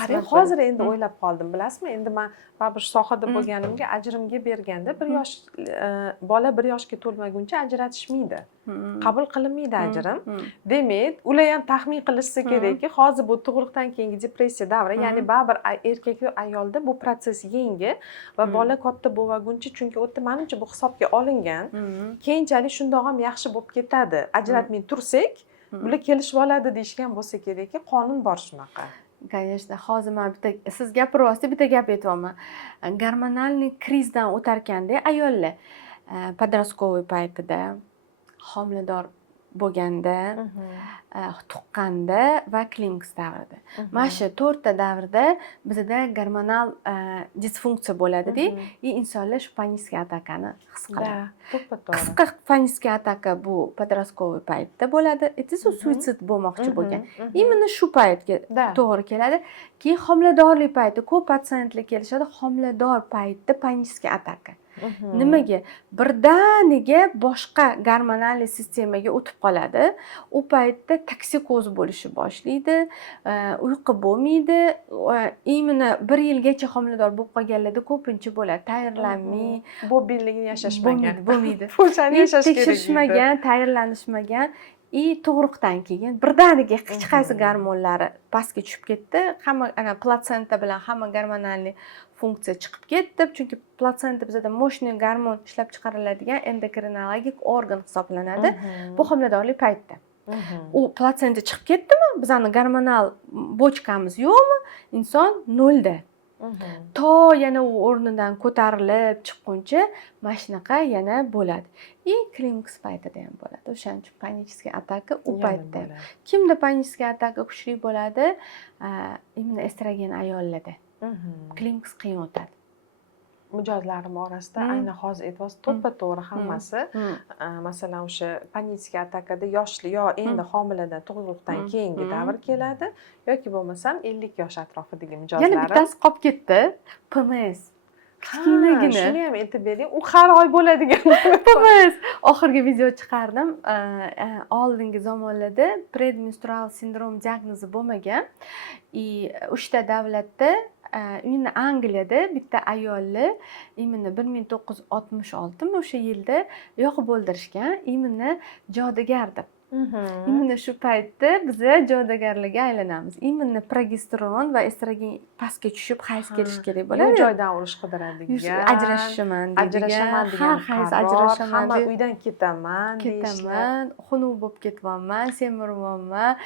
Qarang, hozir endi o'ylab qoldim, bilasizmi? Endi men baribir sohada bo'lganimga ajrimga berganda bola 1 yoshga to'lmaguncha ajratishmaydi. Qabul qilinmaydi ajrim. Demak, ular ham taxmin qilishsa kerakki, hozir bu tug'ruqdan keyingi depressiya davri, ya'ni baribir erkak va ayolda bu prosess yangi va bola katta bo'lmaguncha, chunki o'tda menimcha bu hisobga olingan. Keyinchalik shundoq ham yaxshi bo'lib ketadi. Ajratmay tursak, ular kelishib oladi deyishgan bo'lsa kerakki, qonun bor shunaqa. Конечно, hozir men siz gapiryapsiz, bitta gap aytayapman. Gormonalniy krizdan o'tarkanda ayollar podrastkovoy paytida, homilador bo'lganda, tuqqanda va klinik davrida. Mana shu 4 ta davrda bizda gormonal disfunksiya bo'ladi-da, insonlar shu paniskiy atakani his qiladi. Qisqa paniskiy ataka bu podrastkovoy paytda bo'ladi. Aytasiz, suitsid bo'lmoqchi bo'lgan. Именно shu paytga to'g'ri keladi. Keyin homiladorlik payti ko'p patsientlar kelishadi, homilador paytda paniskiy ataka. Nimaga? Birdaniga boshqa gormonal sistemaga o'tib qoladi. U paytda toksikoz bo'lishi boshlaydi, uyqu bo'lmaydi. Именно 1 yilgacha homilador bo'lib qolganlarda ko'pincha bo'ladi. Tayyorlanmay, bobinligini yashashmagan. Bo'lmaydi. Foshani yashash kerak. Tekshirishmagan, tayyorlanishmagan. Tug'ruqdan keyin birdaniga hech qaysi gormonlari pastga tushib ketdi. Hamma platsenta bilan hamma gormonal funksiya chiqib ketdi. Chunki platsenta bizda mo'shniy gormon ishlab chiqariladigan endokrinologik organ hisoblanadi. Bu homiladorlik paytida. U platsenta chiqib ketdimi? Bizning gormonal bochkamiz yo'qmi? Inson 0 da. to yana u o'rnidan ko'tarilib chiqquncha mana shunaqa yana bo'ladi. И klimaks paytida ham bo'ladi. O'shaning uchun panический ataka u paytda. Kimda panический ataka kuchli bo'ladi? Именно estrogen ayollarda. Klimaks qiyin o'tadi. Mijozlarim orasida ayni hozir aytyapsiz, to'ppa-to'g'ri hammasi masalan o'sha panический atakada yoshli yo endi homiladan tug'ruqdan keyingi davr keladi yoki bo'lmasam 50 yosh atrofidagi mijozlar. Yana bittasi qolib ketdi. PMS. Kichkinagina. Shuni ham aytib bering. U har oy bo'ladigan. PMS. Oxirgi video chiqardim. Oldingi zamonlarda predmenstrual sindrom diagnozi bo'lmagan. Uchta davlatda именно Angliyada bitta ayolni именно 1966 o'sha yilda yoqib o'ldirishgan. Именно jodugar deb. Именно shu paytda biz jodugarlarga aylanamiz. Именно progesteron va estrogen pastga tushib hayz kelish kerak bo'ladi. Bu joydan urush qidiradigan, ajrashaman degan, har qaysi ajrashaman, hamma uydan ketaman, xunuk bo'lib ketyapman, semiryapman,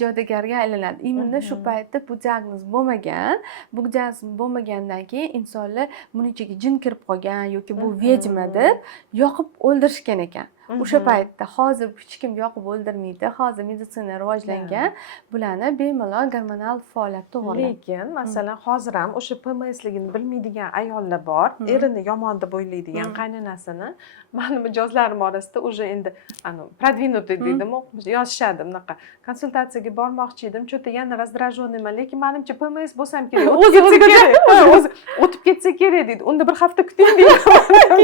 jodugarga aylanadi. Именно shu paytda bu diagnoz bo'lmagan. Bu diagnoz bo'lmagandan keyin insonlar buning ichiga jin kirib qolgan yoki bu vedma deb yoqib o'ldirishgan ekan. O'sha paytda hozir hech kim yoqib o'ldirmaydi. Hozir meditsina rivojlangan. Bularni bemalol gormonal faoliyat to'g'ri. Lekin masalan hozir ham o'sha PMSligini bilmaydigan ayollar bor. Erini yomon deb o'ylaydigan qaynonasini ma'lum mijozlarim orasida уже endi продвинутый deydimi, yozishadi bunaqa. Konsultatsiyaga bormoqchi edim, cho'ta yana раздражённыйman, lekin menimcha PMS bo'lsam kerak. O'zi o'tib ketsa kerak deydi. Unda bir hafta kuting deydi.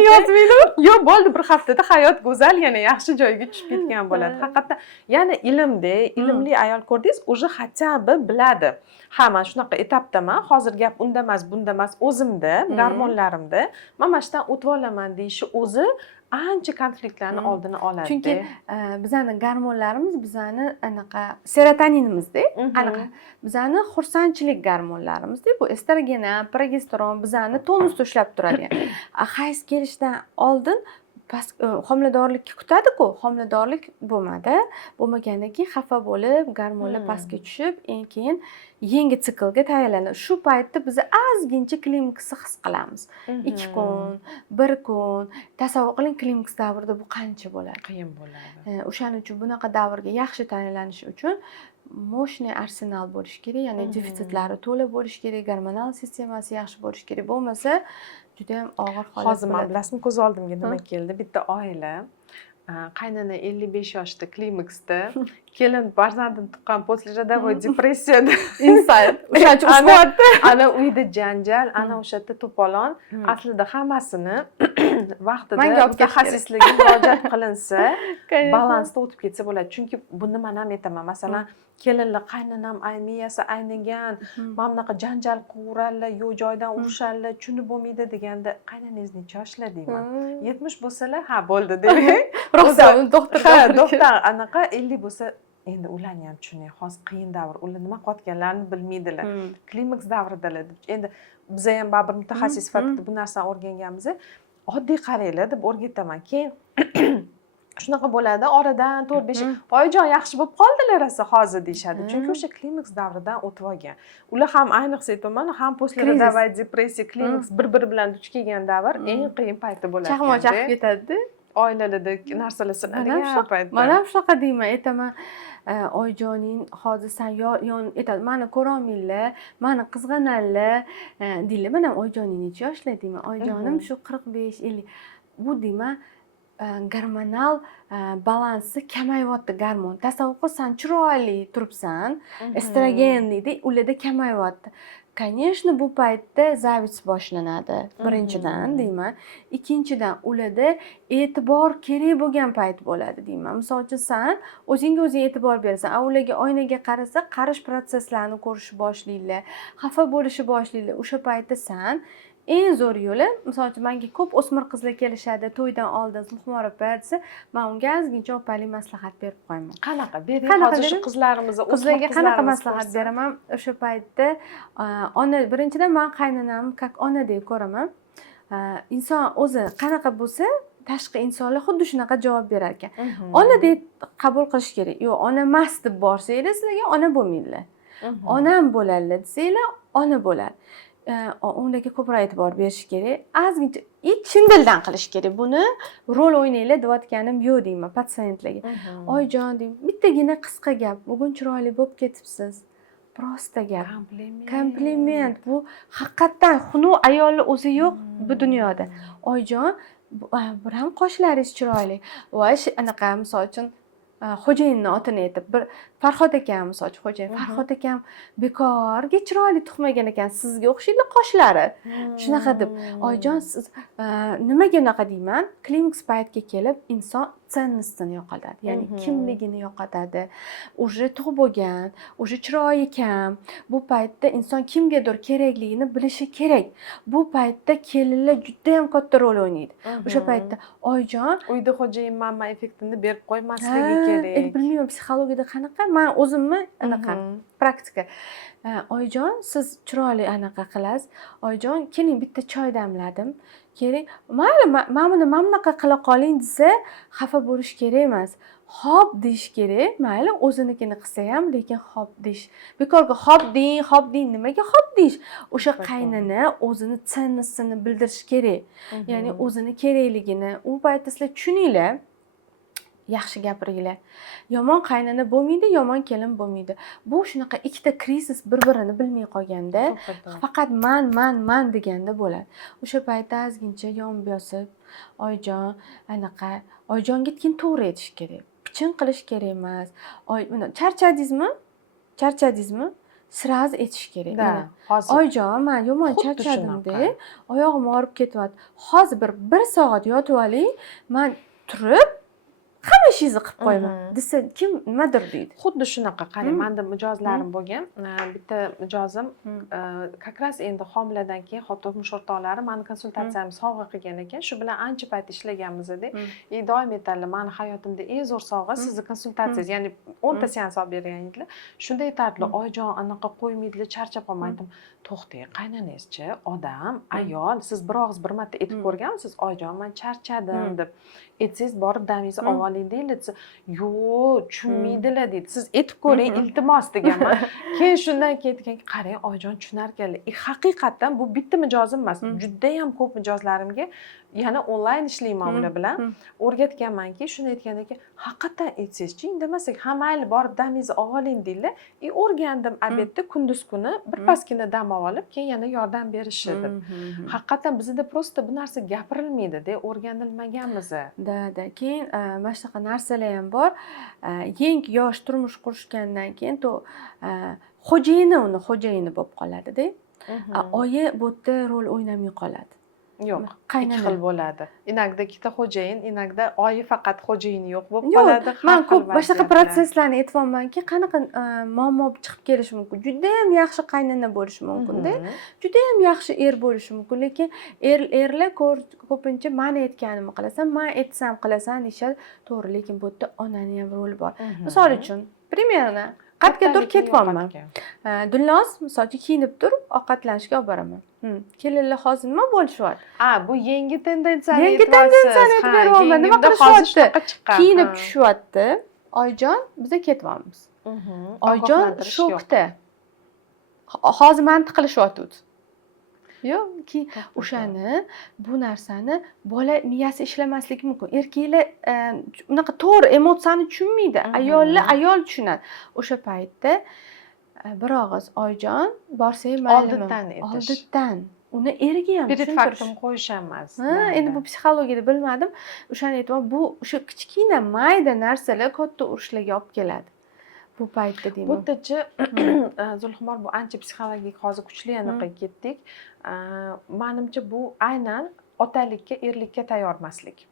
Yozmaydi. Yo'q, bo'ldi, bir haftada hayot go'zal yana yaxshi joyga tushib ketgan bo'ladi. Haqiqatdan yana ilmli ayol ko'rdingiz, уже хотя бы biladi. Ha, men shunaqa etapdaman. Hozir gap unda emas, bunda emas, o'zimda, gormonlarimda mana shundan o'tib olaman deyishi o'zi ancha konfliktlarni oldini oladi. Chunki bizning gormonlarimiz bizani anaqa serotoninimizda, anaqa bizani xursandchilik gormonlarimizda, bu estrogen, progesteron bizani tonusda ushlab turadi. Hayz kelishdan oldin homiladorlikka kutadi-ku, homiladorlik bo'lmagandan keyin xafa bo'lib, gormonlar pastga tushib, keyin yangi siklga tayyorlanadi. Shu paytda biz ozgincha klimaksni his qilamiz. 2 kun, 1 kun. Tasavvur qiling, klimaks davrida bu qancha bo'ladi? Qiyin bo'ladi. O'shaning uchun bunaqa davrga yaxshi tayyorlanish uchun mощный arsenal bo'lish kerak, ya'ni defitsitlari to'la bo'lish kerak, gormonal sistemasi yaxshi bo'lish kerak. Bo'lmasa juda ham og'ir holat bo'ladi. Hozir men bilasizmi, ko'z oldimga nima keldi? Bitta oila, qaynona 55 yoshda klimaksda, kelin farzandini tuqqan poslerodовой depressiyada, insight. O'shancha ana uyda janjal, ana o'sha yerda to'polon. Aslida hammasini vaqtida mutaxassislarga murojaat qilinsa, balansda o'tib ketsa bo'ladi. Chunki buni men ham aytaman. Masalan, kelinlar qaynonam miyasi aynigan, mana bunaqa janjal qilaveradilar, yo'q joydan urishadilar, tushunib bo'lmaydi deganda, qaynonangiz necha yoshlar deyman. 70 bo'lsalar, ha bo'ldi deyman. Ruxsat, doktor anaqa 50 bo'lsa, endi ularni ham tushuning, hozir qiyin davr, ular nima qilayotganlarini bilmaydilar. Klimaks davridalar deb. Endi biz ham baribir mutaxassis sifatida bu narsani o'rganganmiz. Oddiy qaranglar deb o'rgataman. Keyin shunaqa bo'ladi, oradan 4-5 oyijon yaxshi bo'lib qoldilar asa hozir deyshadi. Chunki o'sha klimaks davridan o'tib olgan. Ular ham ayniqsa aytaman, ham poslerodовой depressiya, klimaks bir-biri bilan duch kelgan davr eng qiyin payti bo'ladi. Chaqmoq chaqib ketadi. Oilalarda narsalar sinadigan paytda. Mana shunaqa deyman, aytaman, oyijoning hozir sen yon aytadi, meni ko'rolmanglar, meni qizg'ananglar deylar. Men ham oyijoning necha yoshlar deyman. Oyijonim shu 45-50. Bu deyman, gormonal balansi kamayyapti gormon. Tasavvur qil, sen chiroyli turibsan, estrogen deydi, ularda kamayyapti. Конечно, bu paytda zavits boshlanadi. Birinchidan deyman, ikkinchidan ularda e'tibor kerak bo'lgan payt bo'ladi deyman. Misol uchun sen o'zingga o'zing e'tibor berasan, ularga oynaga qarasa, qarish prosesslarini ko'rish boshlaydilar, xafa bo'lishi boshlaydilar. O'sha paytda sen eng zo'r yo'li, misol uchun menga ko'p o'smir qizlar kelishadi, to'ydan oldin Zulxumor opa desa, men unga ozgincha opalik maslahat berib qo'yaman. Qanaqa bering? Hozir shu qizlarga qanaqa maslahat beraman? O'sha paytda ona, birinchidan men qaynonamni как ona deb ko'raman. Inson o'zi qanaqa bo'lsa, tashqi insonlar xuddi shunaqa javob berar ekan. Ona deb qabul qilish kerak. Yo'q, ona emas deb borsanglar, sizlarga ona bo'lmaydilar. Onam bo'ladilar desanglar, ona bo'ladi. undaga ko'proq e'tibor berish kerak. Ozgincha chin dildan qilish kerak. Buni rol o'ynanglar deyotganim yo'q deyman patsientlarga. Oyijon deyman, bittagina qisqa gap. Bugun chiroyli bo'lib ketibsiz. Prosta gap. Kompliment. Bu haqiqatdan xunuk ayolni o'zi yo'q bu dunyoda. Oyijon, bir ham qoshlaringiz chiroyli. Voy, anaqa misol uchun xo'jayinni otini aytib, bir Farhod akam misol uchun xo'jayin, Farhod akam bekorga chiroyli tuxmagan ekan, sizga o'xshaydi qoshlari. Shunaqa deb, oyijon siz nimaga unaqa deyman? Klimaks paytga kelib inson ценностini yo'qotadi. Ya'ni kimligini yo'qotadi. Уже tug'ib bo'lgan, уже chiroyi kam. Bu paytda inson kimgadir kerakligini bilishi kerak. Bu paytda kelinlar juda ham katta rol o'ynaydi. O'sha paytda oyijon, uyda xo'jayin mamma effektini berib qo'ymasligi kerak. Bilmayman psixologiyada qanaqa, men o'zimni anaqa praktika. Oyijon, siz chiroyli anaqa qilasiz. Oyijon, keling bitta choy damladim. Kerak. Mayli, men buni bunaqa qila qoling desa, xafa bo'lish kerak emas. Xo'p deyish kerak. Mayli, o'zinikini qilsa ham, lekin xo'p deyish. Bekorga xo'p deng, nimaga xo'p deyish? O'sha qaynini o'zini ценностini bildirish kerak. Ya'ni o'zini kerakligini u paytda sizlar tushuninglar. Yaxshi gapiringlar. Yomon qaynana bo'lmaydi, yomon kelin bo'lmaydi. Bu shunaqa ikkita krizis bir-birini bilmay qolganda, faqat man deganda bo'ladi. O'sha paytda ozgincha yonib yosib, oyijon, anaqa, oyijonga keyin to'g'ri aytish kerak. Pichin qilish kerak emas. Charchadingizmi? Sraz aytish kerak. Da, hozir. Oyijon, men yomon charchadim-da, oyog'im og'rib ketyapti. Hozir bir soat yotib oling, men turib hamma ishingizni qilib qo'yaman desa kim nimadir deydi. Xuddi shunaqa qarang, menda mijozlarim bo'lgan. Bitta mijozim как раз endi homiladan keyin turmush o'rtoqlari meni konsultatsiyamni sovg'a qilgan ekan. Shu bilan ancha payt ishlaganmiz-da. Doim aytadilar, meni hayotimda eng zo'r sovg'a sizni konsultatsiyangiz, ya'ni 10 ta seans olib bergan edilar. Shunda aytadilar, oyijon, anaqa qo'ymaydilar, charchab qolmaydim. To'xtang, qaynanangizchi, odam, ayol, siz bir og'iz bir marta aytib ko'rganmisiz? Oyijon, men charchadim deb. Aytsangiz borib damingizni olib oling deydi. Yo'q, tushunmaydilar deydi. Siz aytib ko'ring, iltimos deganman. Keyin shundan keyin aytganki, qarang, oyijon tushunarkanlar. Haqiqatdan bu bitta mijozim emas. Juda ham ko'p mijozlarimga yana onlayn ishlayman ular bilan. O'rgatganmanki, shuni aytgandan haqiqatan aytsangiz-chi, indamasak, ha mayli borib damingizni olib oling deydilar. O'rgandim albatta kunduz kuni birpasgina dam olib, keyin yana yordam berishdi. Haqiqatan bizda prosta bu narsa gapirilmaydi-da, o'rganilmaganmiz. Da. Keyin mana shunaqa narsalar ham bor. Yangi yosh turmush qurishgandan keyin xo'jayini bo'lib qoladi-da. Oyi bu yerda rol o'ynamay qoladi. Yo'q, ikki xil bo'ladi. Inagda ikkita xo'jayin, inagda oyi faqat xo'jayini yo'q bo'lib qoladi. Men ko'p boshqa protsesslarni aytyapmanki, qanaqa muammo chiqib kelishi mumkin. Juda ham yaxshi qaynana bo'lishi mumkin-da. Juda ham yaxshi er bo'lishi mumkin, lekin erlar ko'pincha men aytganimni qilasan, men aytsam qilasan deyishadi. To'g'ri, lekin bu yerda onaning ham roli bor. Misol uchun, примерно qatgadir ketyapman. Dilnoz misol uchun kiyinib turib, ovqatlanishga olib boraman. Kelinlar hozir nima bo'lishyapti? Bu yangi tendensiyani aytib beryapman. Nima qilishyapti? Kiyinib tushyapti. Oyijon, biz ketyapmiz. Oyijon shokda. Hozir mantiq qilishyapti. Yo'q, o'shani, bu narsani bola miyasi ishlamasligi mumkin. Erkaklar unaqa to'g'ri emotsiyani tushunmaydi. Ayol tushunadi. O'sha paytda bir og'iz oyijon borsak maylimi? Oldindan. Uni eriga ham tushuntirishim qo'yish emas. Endi bu psixologiyada bilmadim. O'shani aytib, bu o'sha kichkina mayda narsalar katta urushlarga olib keladi. Bu paytda deyman. Bu yerdachi Zulxumor, bu ancha psixologik hozir kuchli aniqqa ketdik. Menimcha bu aynan otalikka, erlikka tayyormaslik.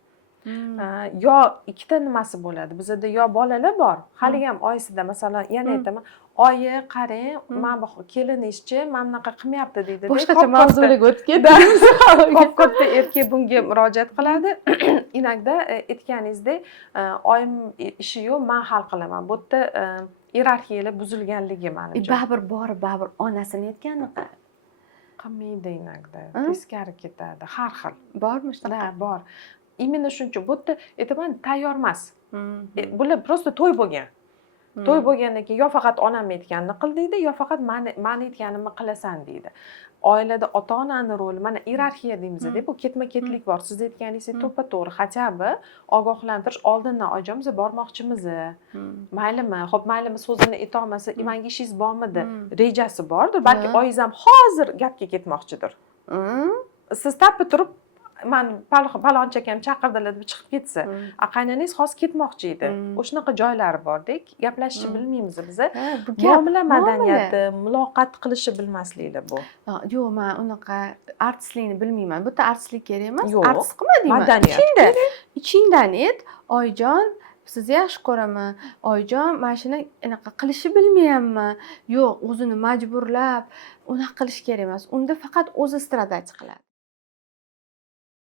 Yo ikkita nimasi bo'ladi. Bizda yo bolalar bor, hali ham oyisida masalan, yana aytaman, oyi qarang, men bu keliningizchi mana bunaqa qilmayapti deydi. Boshqacha mavzularga o'tib ketdik. Katta erkak bunga murojaat qiladi. Inakda aytganingizdek, oyim ishi yo'q, men hal qilaman. Bu yerda iyerarxiyalar buzilganligi menimcha. Baribir onasini aytganiga qilmaydi inakda. Teskari ketadi, har xil. Bormi shunaqa? Bor. Именно shuning uchun bu yerda aytaman, tayyor emas. Bular prosta to'y bo'lgan. to'y bo'lgandan keyin yo faqat onam aytganini qil deydi, yo faqat mani aytganimni qilasan deydi. Oilada ota-onani roli, mana iyerarxiya deymiz-da, bu ketma-ketlik bor. Siz aytganingizdek to'ppa-to'g'ri, хотя бы ogohlantirish oldindan oyijon biz bormoqchimiz. Maylimi? Xo'p, maylimi so'zini aytolmasa, menga ishingiz bormidi? Rejasi bordir. Balki oyingiz ham hozir gapga ketmoqchidir. Siz tappi turib man palonchi akam chaqirdilar deb chiqib ketsa, qaynanangiz hozir ketmoqchi edi. O'shanaqa joylari bordek, gaplashishni bilmaymiz biz. Muomala madaniyati, muloqot qilishni bilmasliklar bu. Yo'q, men unaqa artistlikni bilmayman. Bu yerda artistlik kerak emas. Yo'q, artist qilmadingmi? madaniyat. Ichingdan ayt, oyijon sizni yaxshi ko'raman. Oyijon, men shuni anaqa qilishni bilmayapman. Yo'q, o'zini majburlab unaqa qilish kerak emas. Unda faqat o'zi stradать qiladi.